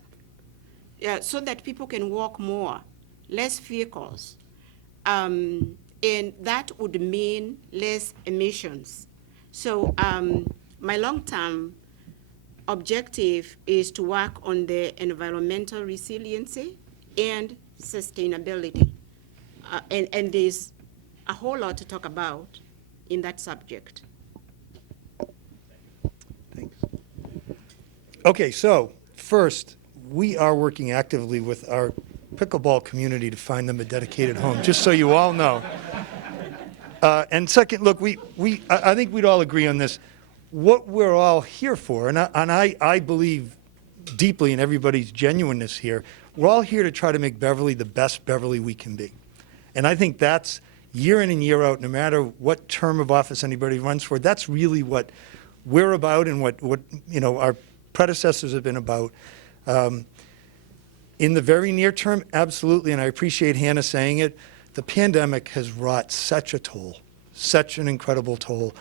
so that people can walk more, less vehicles. And that would mean less emissions. So my long-term objective is to work on the environmental resiliency and sustainability. And there's a whole lot to talk about in that subject. Thanks. Okay, so first, we are working actively with our pickleball community to find them a dedicated home, just so you all know. And second, look, I think we'd all agree on this. What we're all here for, and I believe deeply in everybody's genuineness here, we're all here to try to make Beverly the best Beverly we can be. And I think that's year in and year out, no matter what term of office anybody runs for, that's really what we're about and what our predecessors have been about. In the very near term, absolutely, and I appreciate Hannah saying it, the pandemic has wrought such a toll, such an incredible toll.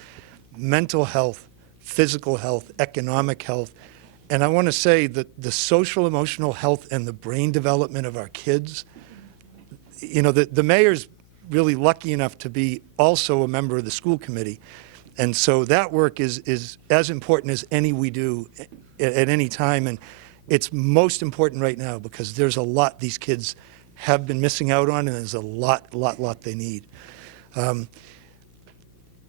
Mental health, physical health, economic health, and I want to say that the social emotional health and the brain development of our kids, the mayor's really lucky enough to be also a member of the school committee. And so that work is as important as any we do at any time. And it's most important right now because there's a lot these kids have been missing out on, and there's a lot they need.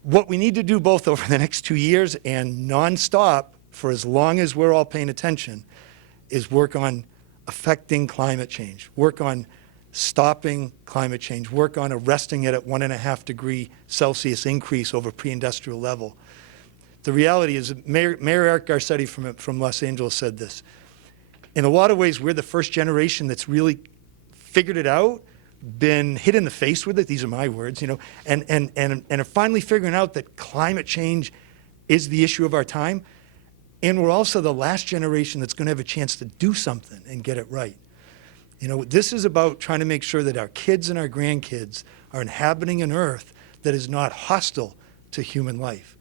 What we need to do both over the next 2 years and nonstop for as long as we're all paying attention is work on affecting climate change, work on stopping climate change, work on arresting it at 1.5 degree Celsius increase over pre-industrial level. The reality is, Mayor Eric Garcetti from Los Angeles said this. In a lot of ways, we're the first generation that's really figured it out, been hit in the face with it, these are my words, and are finally figuring out that climate change is the issue of our time. And we're also the last generation that's going to have a chance to do something and get it right. This is about trying to make sure that our kids and our grandkids are inhabiting an earth that is not hostile to human life.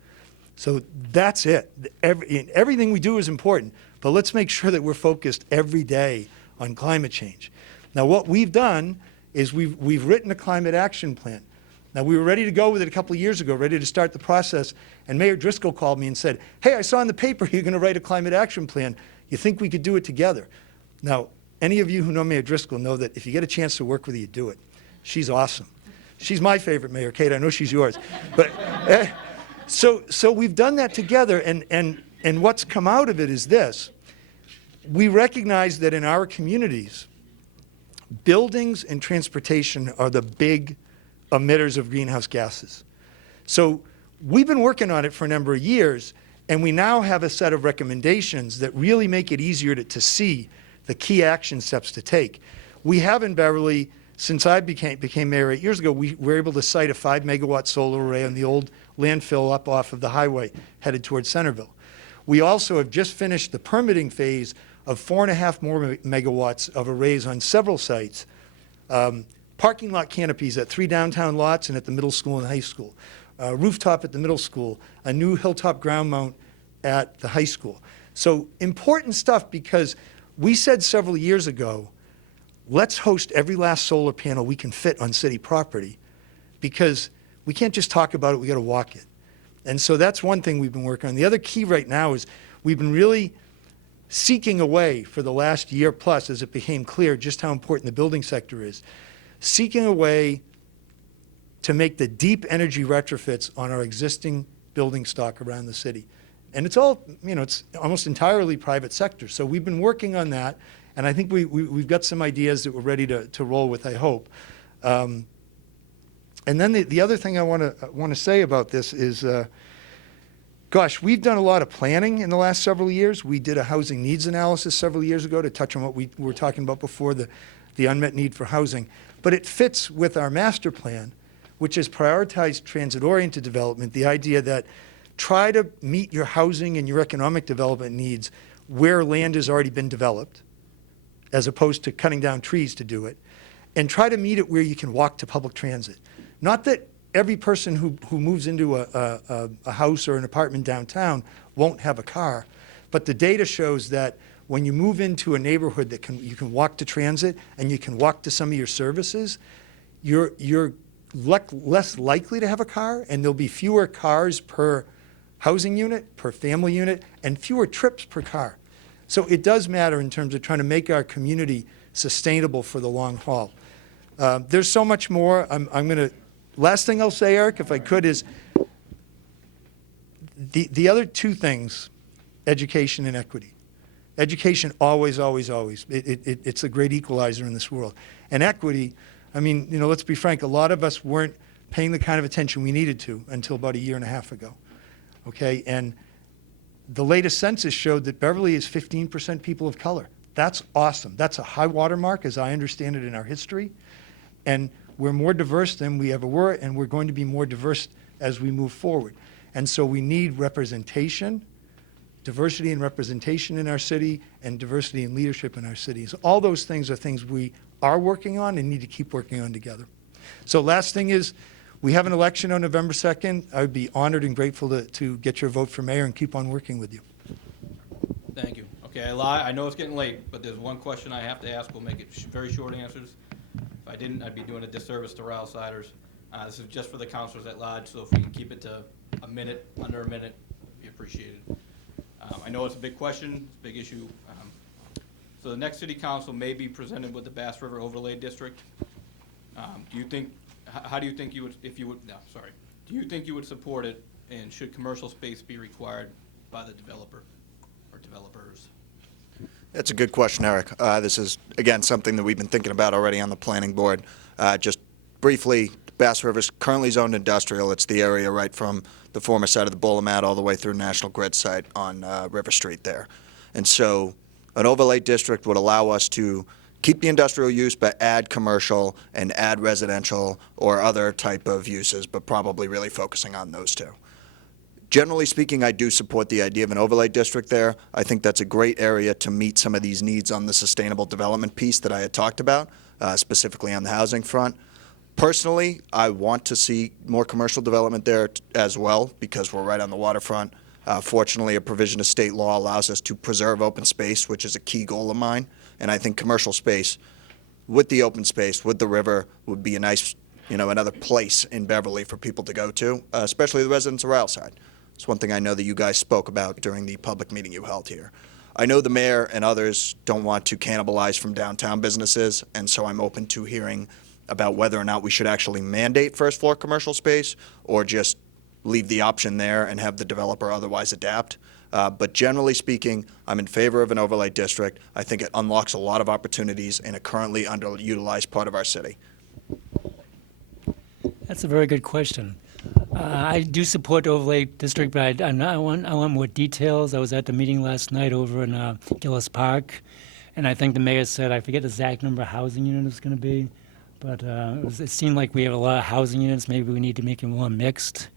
So that's it. Everything we do is important, but let's make sure that we're focused every day on climate change. Now, what we've done is we've written a climate action plan. Now, we were ready to go with it a couple of years ago, ready to start the process, and Mayor Driscoll called me and said, hey, I saw in the paper you're going to write a climate action plan. You think we could do it together? Now, any of you who know Mayor Driscoll know that if you get a chance to work with her, you do it. She's awesome. She's my favorite mayor, Kate. I know she's yours. But so we've done that together, and what's come out of it is this. We recognize that in our communities, buildings and transportation are the big emitters of greenhouse gases. So we've been working on it for a number of years, and we now have a set of recommendations that really make it easier to see the key action steps to take. We have in Beverly, since I became mayor 8 years ago, we were able to site a 5 megawatt solar array on the old landfill up off of the highway headed towards Centerville. We also have just finished the permitting phase of 4.5 more megawatts of arrays on several sites. Parking lot canopies at 3 downtown lots and at the middle school and high school. Rooftop at the middle school, a new hilltop ground mount at the high school. So important stuff, because we said several years ago, let's host every last solar panel we can fit on city property, because we can't just talk about it, we got to walk it. And so that's one thing we've been working on. The other key right now is we've been really seeking a way for the last year plus, as it became clear just how important the building sector is, seeking a way to make the deep energy retrofits on our existing building stock around the city. And it's all, it's almost entirely private sector. So we've been working on that, and I think we've got some ideas that we're ready to roll with, I hope. And then the other thing I want to say about this is, gosh, we've done a lot of planning in the last several years. We did a housing needs analysis several years ago to touch on what we were talking about before, the unmet need for housing. But it fits with our master plan, which is prioritized transit-oriented development, the idea that try to meet your housing and your economic development needs where land has already been developed, as opposed to cutting down trees to do it, and try to meet it where you can walk to public transit. Not that every person who moves into a house or an apartment downtown won't have a car, but the data shows that when you move into a neighborhood that you can walk to transit and you can walk to some of your services, you're less likely to have a car, and there'll be fewer cars per housing unit, per family unit, and fewer trips per car. So it does matter in terms of trying to make our community sustainable for the long haul. There's so much more. Last thing I'll say, Eric, if I could, is the other two things, education and equity. Education, always, always, always. It's a great equalizer in this world. And equity, let's be frank, a lot of us weren't paying the kind of attention we needed to until about 1.5 years ago. Okay, and the latest census showed that Beverly is 15% people of color. That's awesome. That's a high watermark, as I understand it, in our history. And we're more diverse than we ever were, and we're going to be more diverse as we move forward. And so we need representation, diversity and representation in our city, and diversity and leadership in our cities. All those things are things we are working on and need to keep working on together. So last thing is, we have an election on November 2nd. I would be honored and grateful to get your vote for mayor and keep on working with you. Thank you. Okay, I know it's getting late, but there's one question I have to ask. We'll make it very short answers. If I didn't, I'd be doing a disservice to Ryal-siders. This is just for the councilors at large, so if we can keep it to a minute, under a minute, it'd be appreciated. I know it's a big question, it's a big issue. So the next city council may be presented with the Bass River Overlay District. How do you think you would, do you think you would support it, and should commercial space be required by the developer or developers? That's a good question, Eric. This is, again, something that we've been thinking about already on the planning board. Just briefly, Bass River is currently zoned industrial. It's the area right from the former site of the Bolomat all the way through National Grid site on River Street there. And so an overlay district would allow us to keep the industrial use, but add commercial and add residential or other type of uses, but probably really focusing on those two. Generally speaking, I do support the idea of an overlay district there. I think that's a great area to meet some of these needs on the sustainable development piece that I had talked about, specifically on the housing front. Personally, I want to see more commercial development there as well, because we're right on the waterfront. Fortunately, a provision of state law allows us to preserve open space, which is a key goal of mine. And I think commercial space with the open space, with the river, would be a nice, another place in Beverly for people to go to, especially the residents of Ryal side. It's one thing I know that you guys spoke about during the public meeting you held here. I know the mayor and others don't want to cannibalize from downtown businesses, and so I'm open to hearing about whether or not we should actually mandate first floor commercial space or just leave the option there and have the developer otherwise adapt. But generally speaking, I'm in favor of an overlay district. I think it unlocks a lot of opportunities in a currently underutilized part of our city. That's a very good question. I do support the overlay district, but I want more details. I was at the meeting last night over in Gillis Park, and I think the mayor said, I forget the exact number of housing units it's going to be, but it seemed like we have a lot of housing units. Maybe we need to make it more mixed.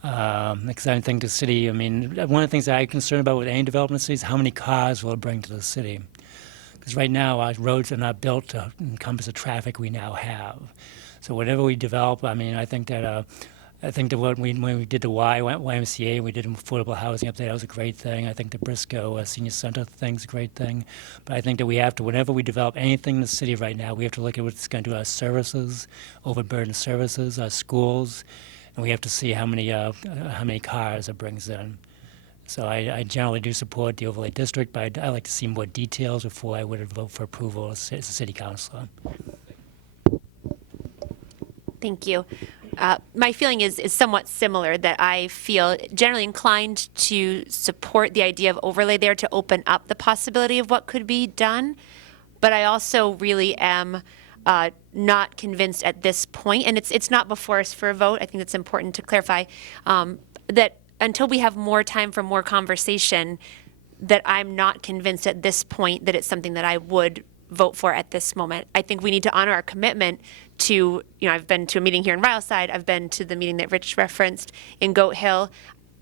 Because I think the city, one of the things that I'm concerned about with any development in the city is how many cars will it bring to the city. Because right now, our roads are not built to encompass the traffic we now have. So whatever we develop, I think that when we did the YMCA, we did affordable housing up there, that was a great thing. I think the Briscoe Senior Center thing's a great thing. But I think that we have to, whenever we develop anything in the city right now, we have to look at what it's going to do to our services, overburdened services, our schools, and we have to see how many cars it brings in. So I generally do support the overlay district, but I like to see more details before I would vote for approval as a city councilor. Thank you. my feeling is somewhat similar, that I feel generally inclined to support the idea of overlay there to open up the possibility of what could be done. But I also really am not convinced at this point, and it's not before us for a vote. I think it's important to clarify that until we have more time for more conversation, that I'm not convinced at this point that it's something that I would vote for at this moment. I think we need to honor our commitment to, I've been to a meeting here in Ryal side, I've been to the meeting that Rich referenced in Goat Hill.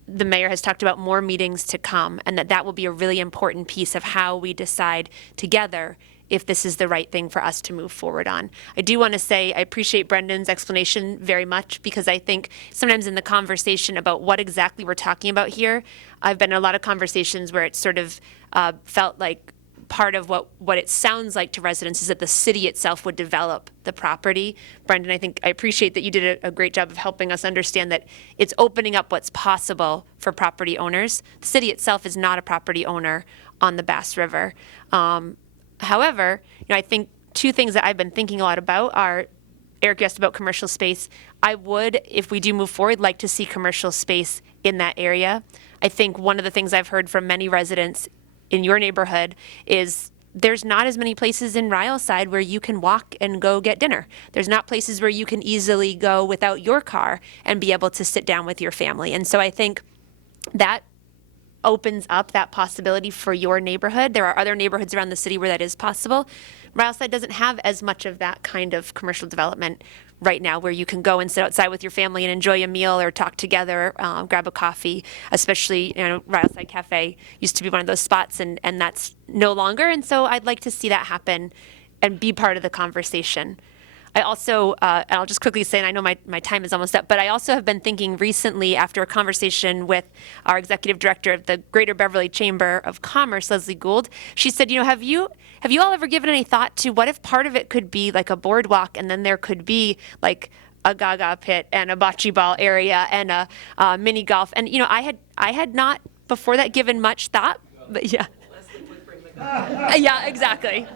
The mayor has talked about more meetings to come, and that will be a really important piece of how we decide together if this is the right thing for us to move forward on. I do want to say I appreciate Brendan's explanation very much, because I think sometimes in the conversation about what exactly we're talking about here, I've been in a lot of conversations where it sort of felt like part of what it sounds like to residents is that the city itself would develop the property. Brendan, I appreciate that you did a great job of helping us understand that it's opening up what's possible for property owners. The city itself is not a property owner on the Bass River. However, I think two things that I've been thinking a lot about are, Eric, you asked about commercial space. I would, if we do move forward, like to see commercial space in that area. I think one of the things I've heard from many residents in your neighborhood is there's not as many places in Ryal side where you can walk and go get dinner. There's not places where you can easily go without your car and be able to sit down with your family. And so I think that opens up that possibility for your neighborhood. There are other neighborhoods around the city where that is possible. Ryal side doesn't have as much of that kind of commercial development right now, where you can go and sit outside with your family and enjoy a meal or talk together, grab a coffee. Especially, Ryal side Cafe used to be one of those spots, and that's no longer. And so I'd like to see that happen and be part of the conversation. I also, and I'll just quickly say, and I know my time is almost up, but I also have been thinking recently, after a conversation with our executive director of the Greater Beverly Chamber of Commerce, Leslie Gould, she said, have you all ever given any thought to what if part of it could be like a boardwalk, and then there could be like a gaga pit and a bocce ball area and a mini golf? And, I had not before that given much thought, but yeah. Yeah, exactly.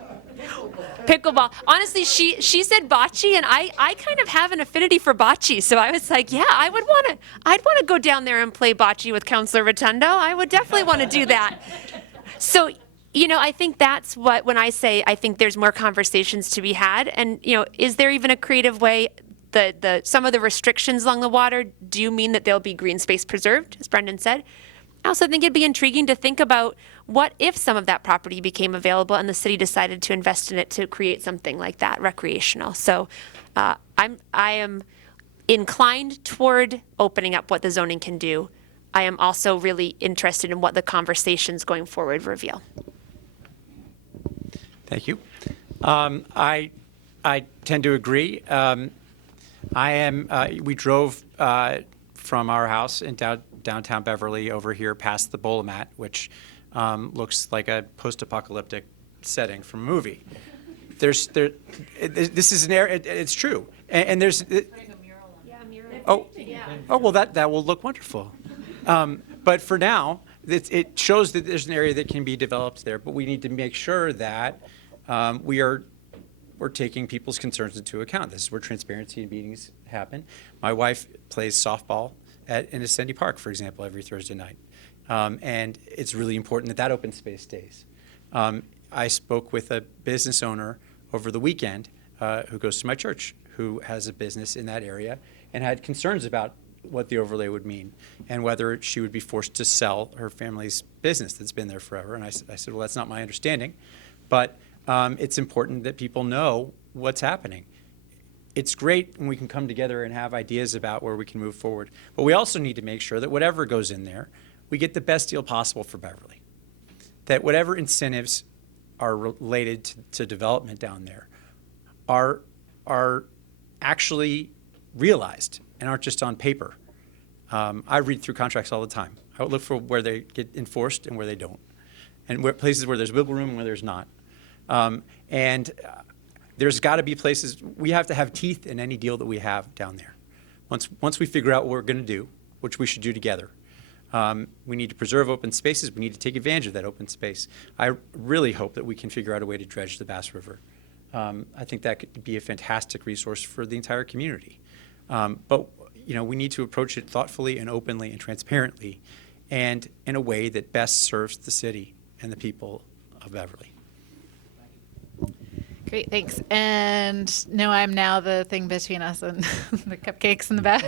Pickleball. Honestly, she said bocce, and I kind of have an affinity for bocce. So I was like, yeah, I'd want to go down there and play bocce with Councilor Rotundo. I would definitely want to do that. So, I think that's what, when I say I think there's more conversations to be had, and, is there even a creative way? Some of the restrictions along the water do mean that there'll be green space preserved, as Brendan said. I also think it'd be intriguing to think about what if some of that property became available and the city decided to invest in it to create something like that, recreational. So I am inclined toward opening up what the zoning can do. I am also really interested in what the conversations going forward reveal. Thank you. I tend to agree. We drove from our house in downtown Beverly over here past the Bolomat, which looks like a post-apocalyptic setting from a movie. This is an area. It's true, and there's. Oh, well, that will look wonderful. But for now, it shows that there's an area that can be developed there. But we need to make sure that we're taking people's concerns into account. This is where transparency in meetings happen. My wife plays softball in Ascendi Park, for example, every Thursday night. And it's really important that open space stays. I spoke with a business owner over the weekend who goes to my church, who has a business in that area, and had concerns about what the overlay would mean and whether she would be forced to sell her family's business that's been there forever. And I said, well, that's not my understanding. But it's important that people know what's happening. It's great when we can come together and have ideas about where we can move forward. But we also need to make sure that whatever goes in there, we get the best deal possible for Beverly. That whatever incentives are related to development down there are actually realized and aren't just on paper. I read through contracts all the time. I look for where they get enforced and where they don't, and places where there's wiggle room and where there's not. There's got to be places, we have to have teeth in any deal that we have down there. Once we figure out what we're going to do, which we should do together, we need to preserve open spaces. We need to take advantage of that open space. I really hope that we can figure out a way to dredge the Bass River. I think that could be a fantastic resource for the entire community. But we need to approach it thoughtfully and openly and transparently, and in a way that best serves the city and the people of Beverly. Great, thanks. And no, I'm now the thing between us and the cupcakes in the back.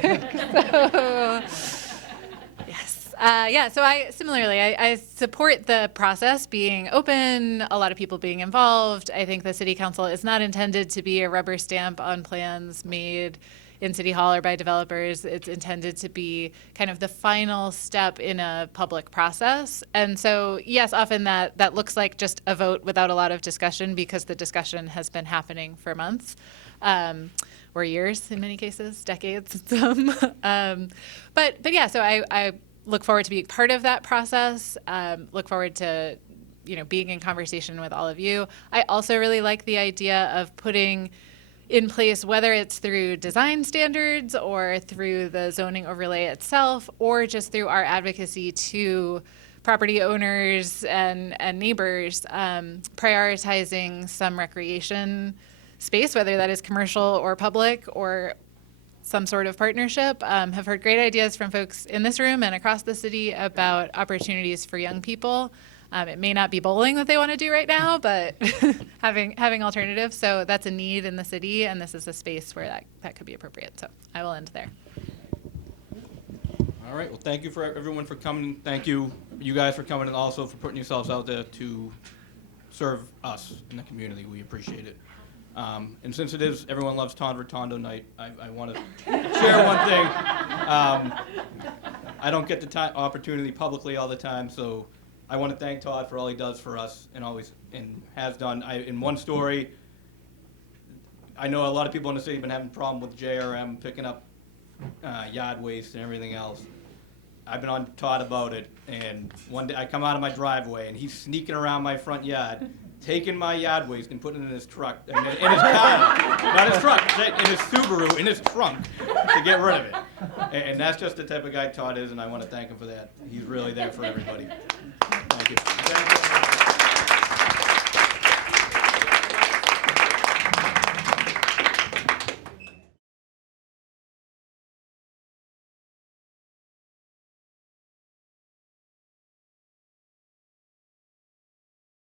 Yes. So I support the process being open, a lot of people being involved. I think the city council is not intended to be a rubber stamp on plans made in City Hall or by developers. It's intended to be kind of the final step in a public process. And so, yes, often that looks like just a vote without a lot of discussion because the discussion has been happening for months. Or years in many cases, decades. But yeah, so I look forward to being part of that process, look forward to being in conversation with all of you. I also really like the idea of putting in place, whether it's through design standards or through the zoning overlay itself, or just through our advocacy to property owners and neighbors, prioritizing some recreation space, whether that is commercial or public or some sort of partnership. Have heard great ideas from folks in this room and across the city about opportunities for young people. It may not be bowling that they want to do right now, but having alternatives. So that's a need in the city, and this is a space where that could be appropriate. So I will end there. All right, well, thank you for everyone for coming. Thank you guys for coming, and also for putting yourselves out there to serve us in the community. We appreciate it. And since it is Everyone Loves Todd Rotondo night, I want to share one thing. I don't get the opportunity publicly all the time, so I want to thank Todd for all he does for us and always and has done. In one story, I know a lot of people in the city have been having a problem with JRM picking up yard waste and everything else. I've been on Todd about it, and one day I come out of my driveway and he's sneaking around my front yard, taking my yard waste and putting it in his truck, in his car, not his truck, in his Subaru, in his trunk to get rid of it. And that's just the type of guy Todd is, and I want to thank him for that. He's really there for everybody.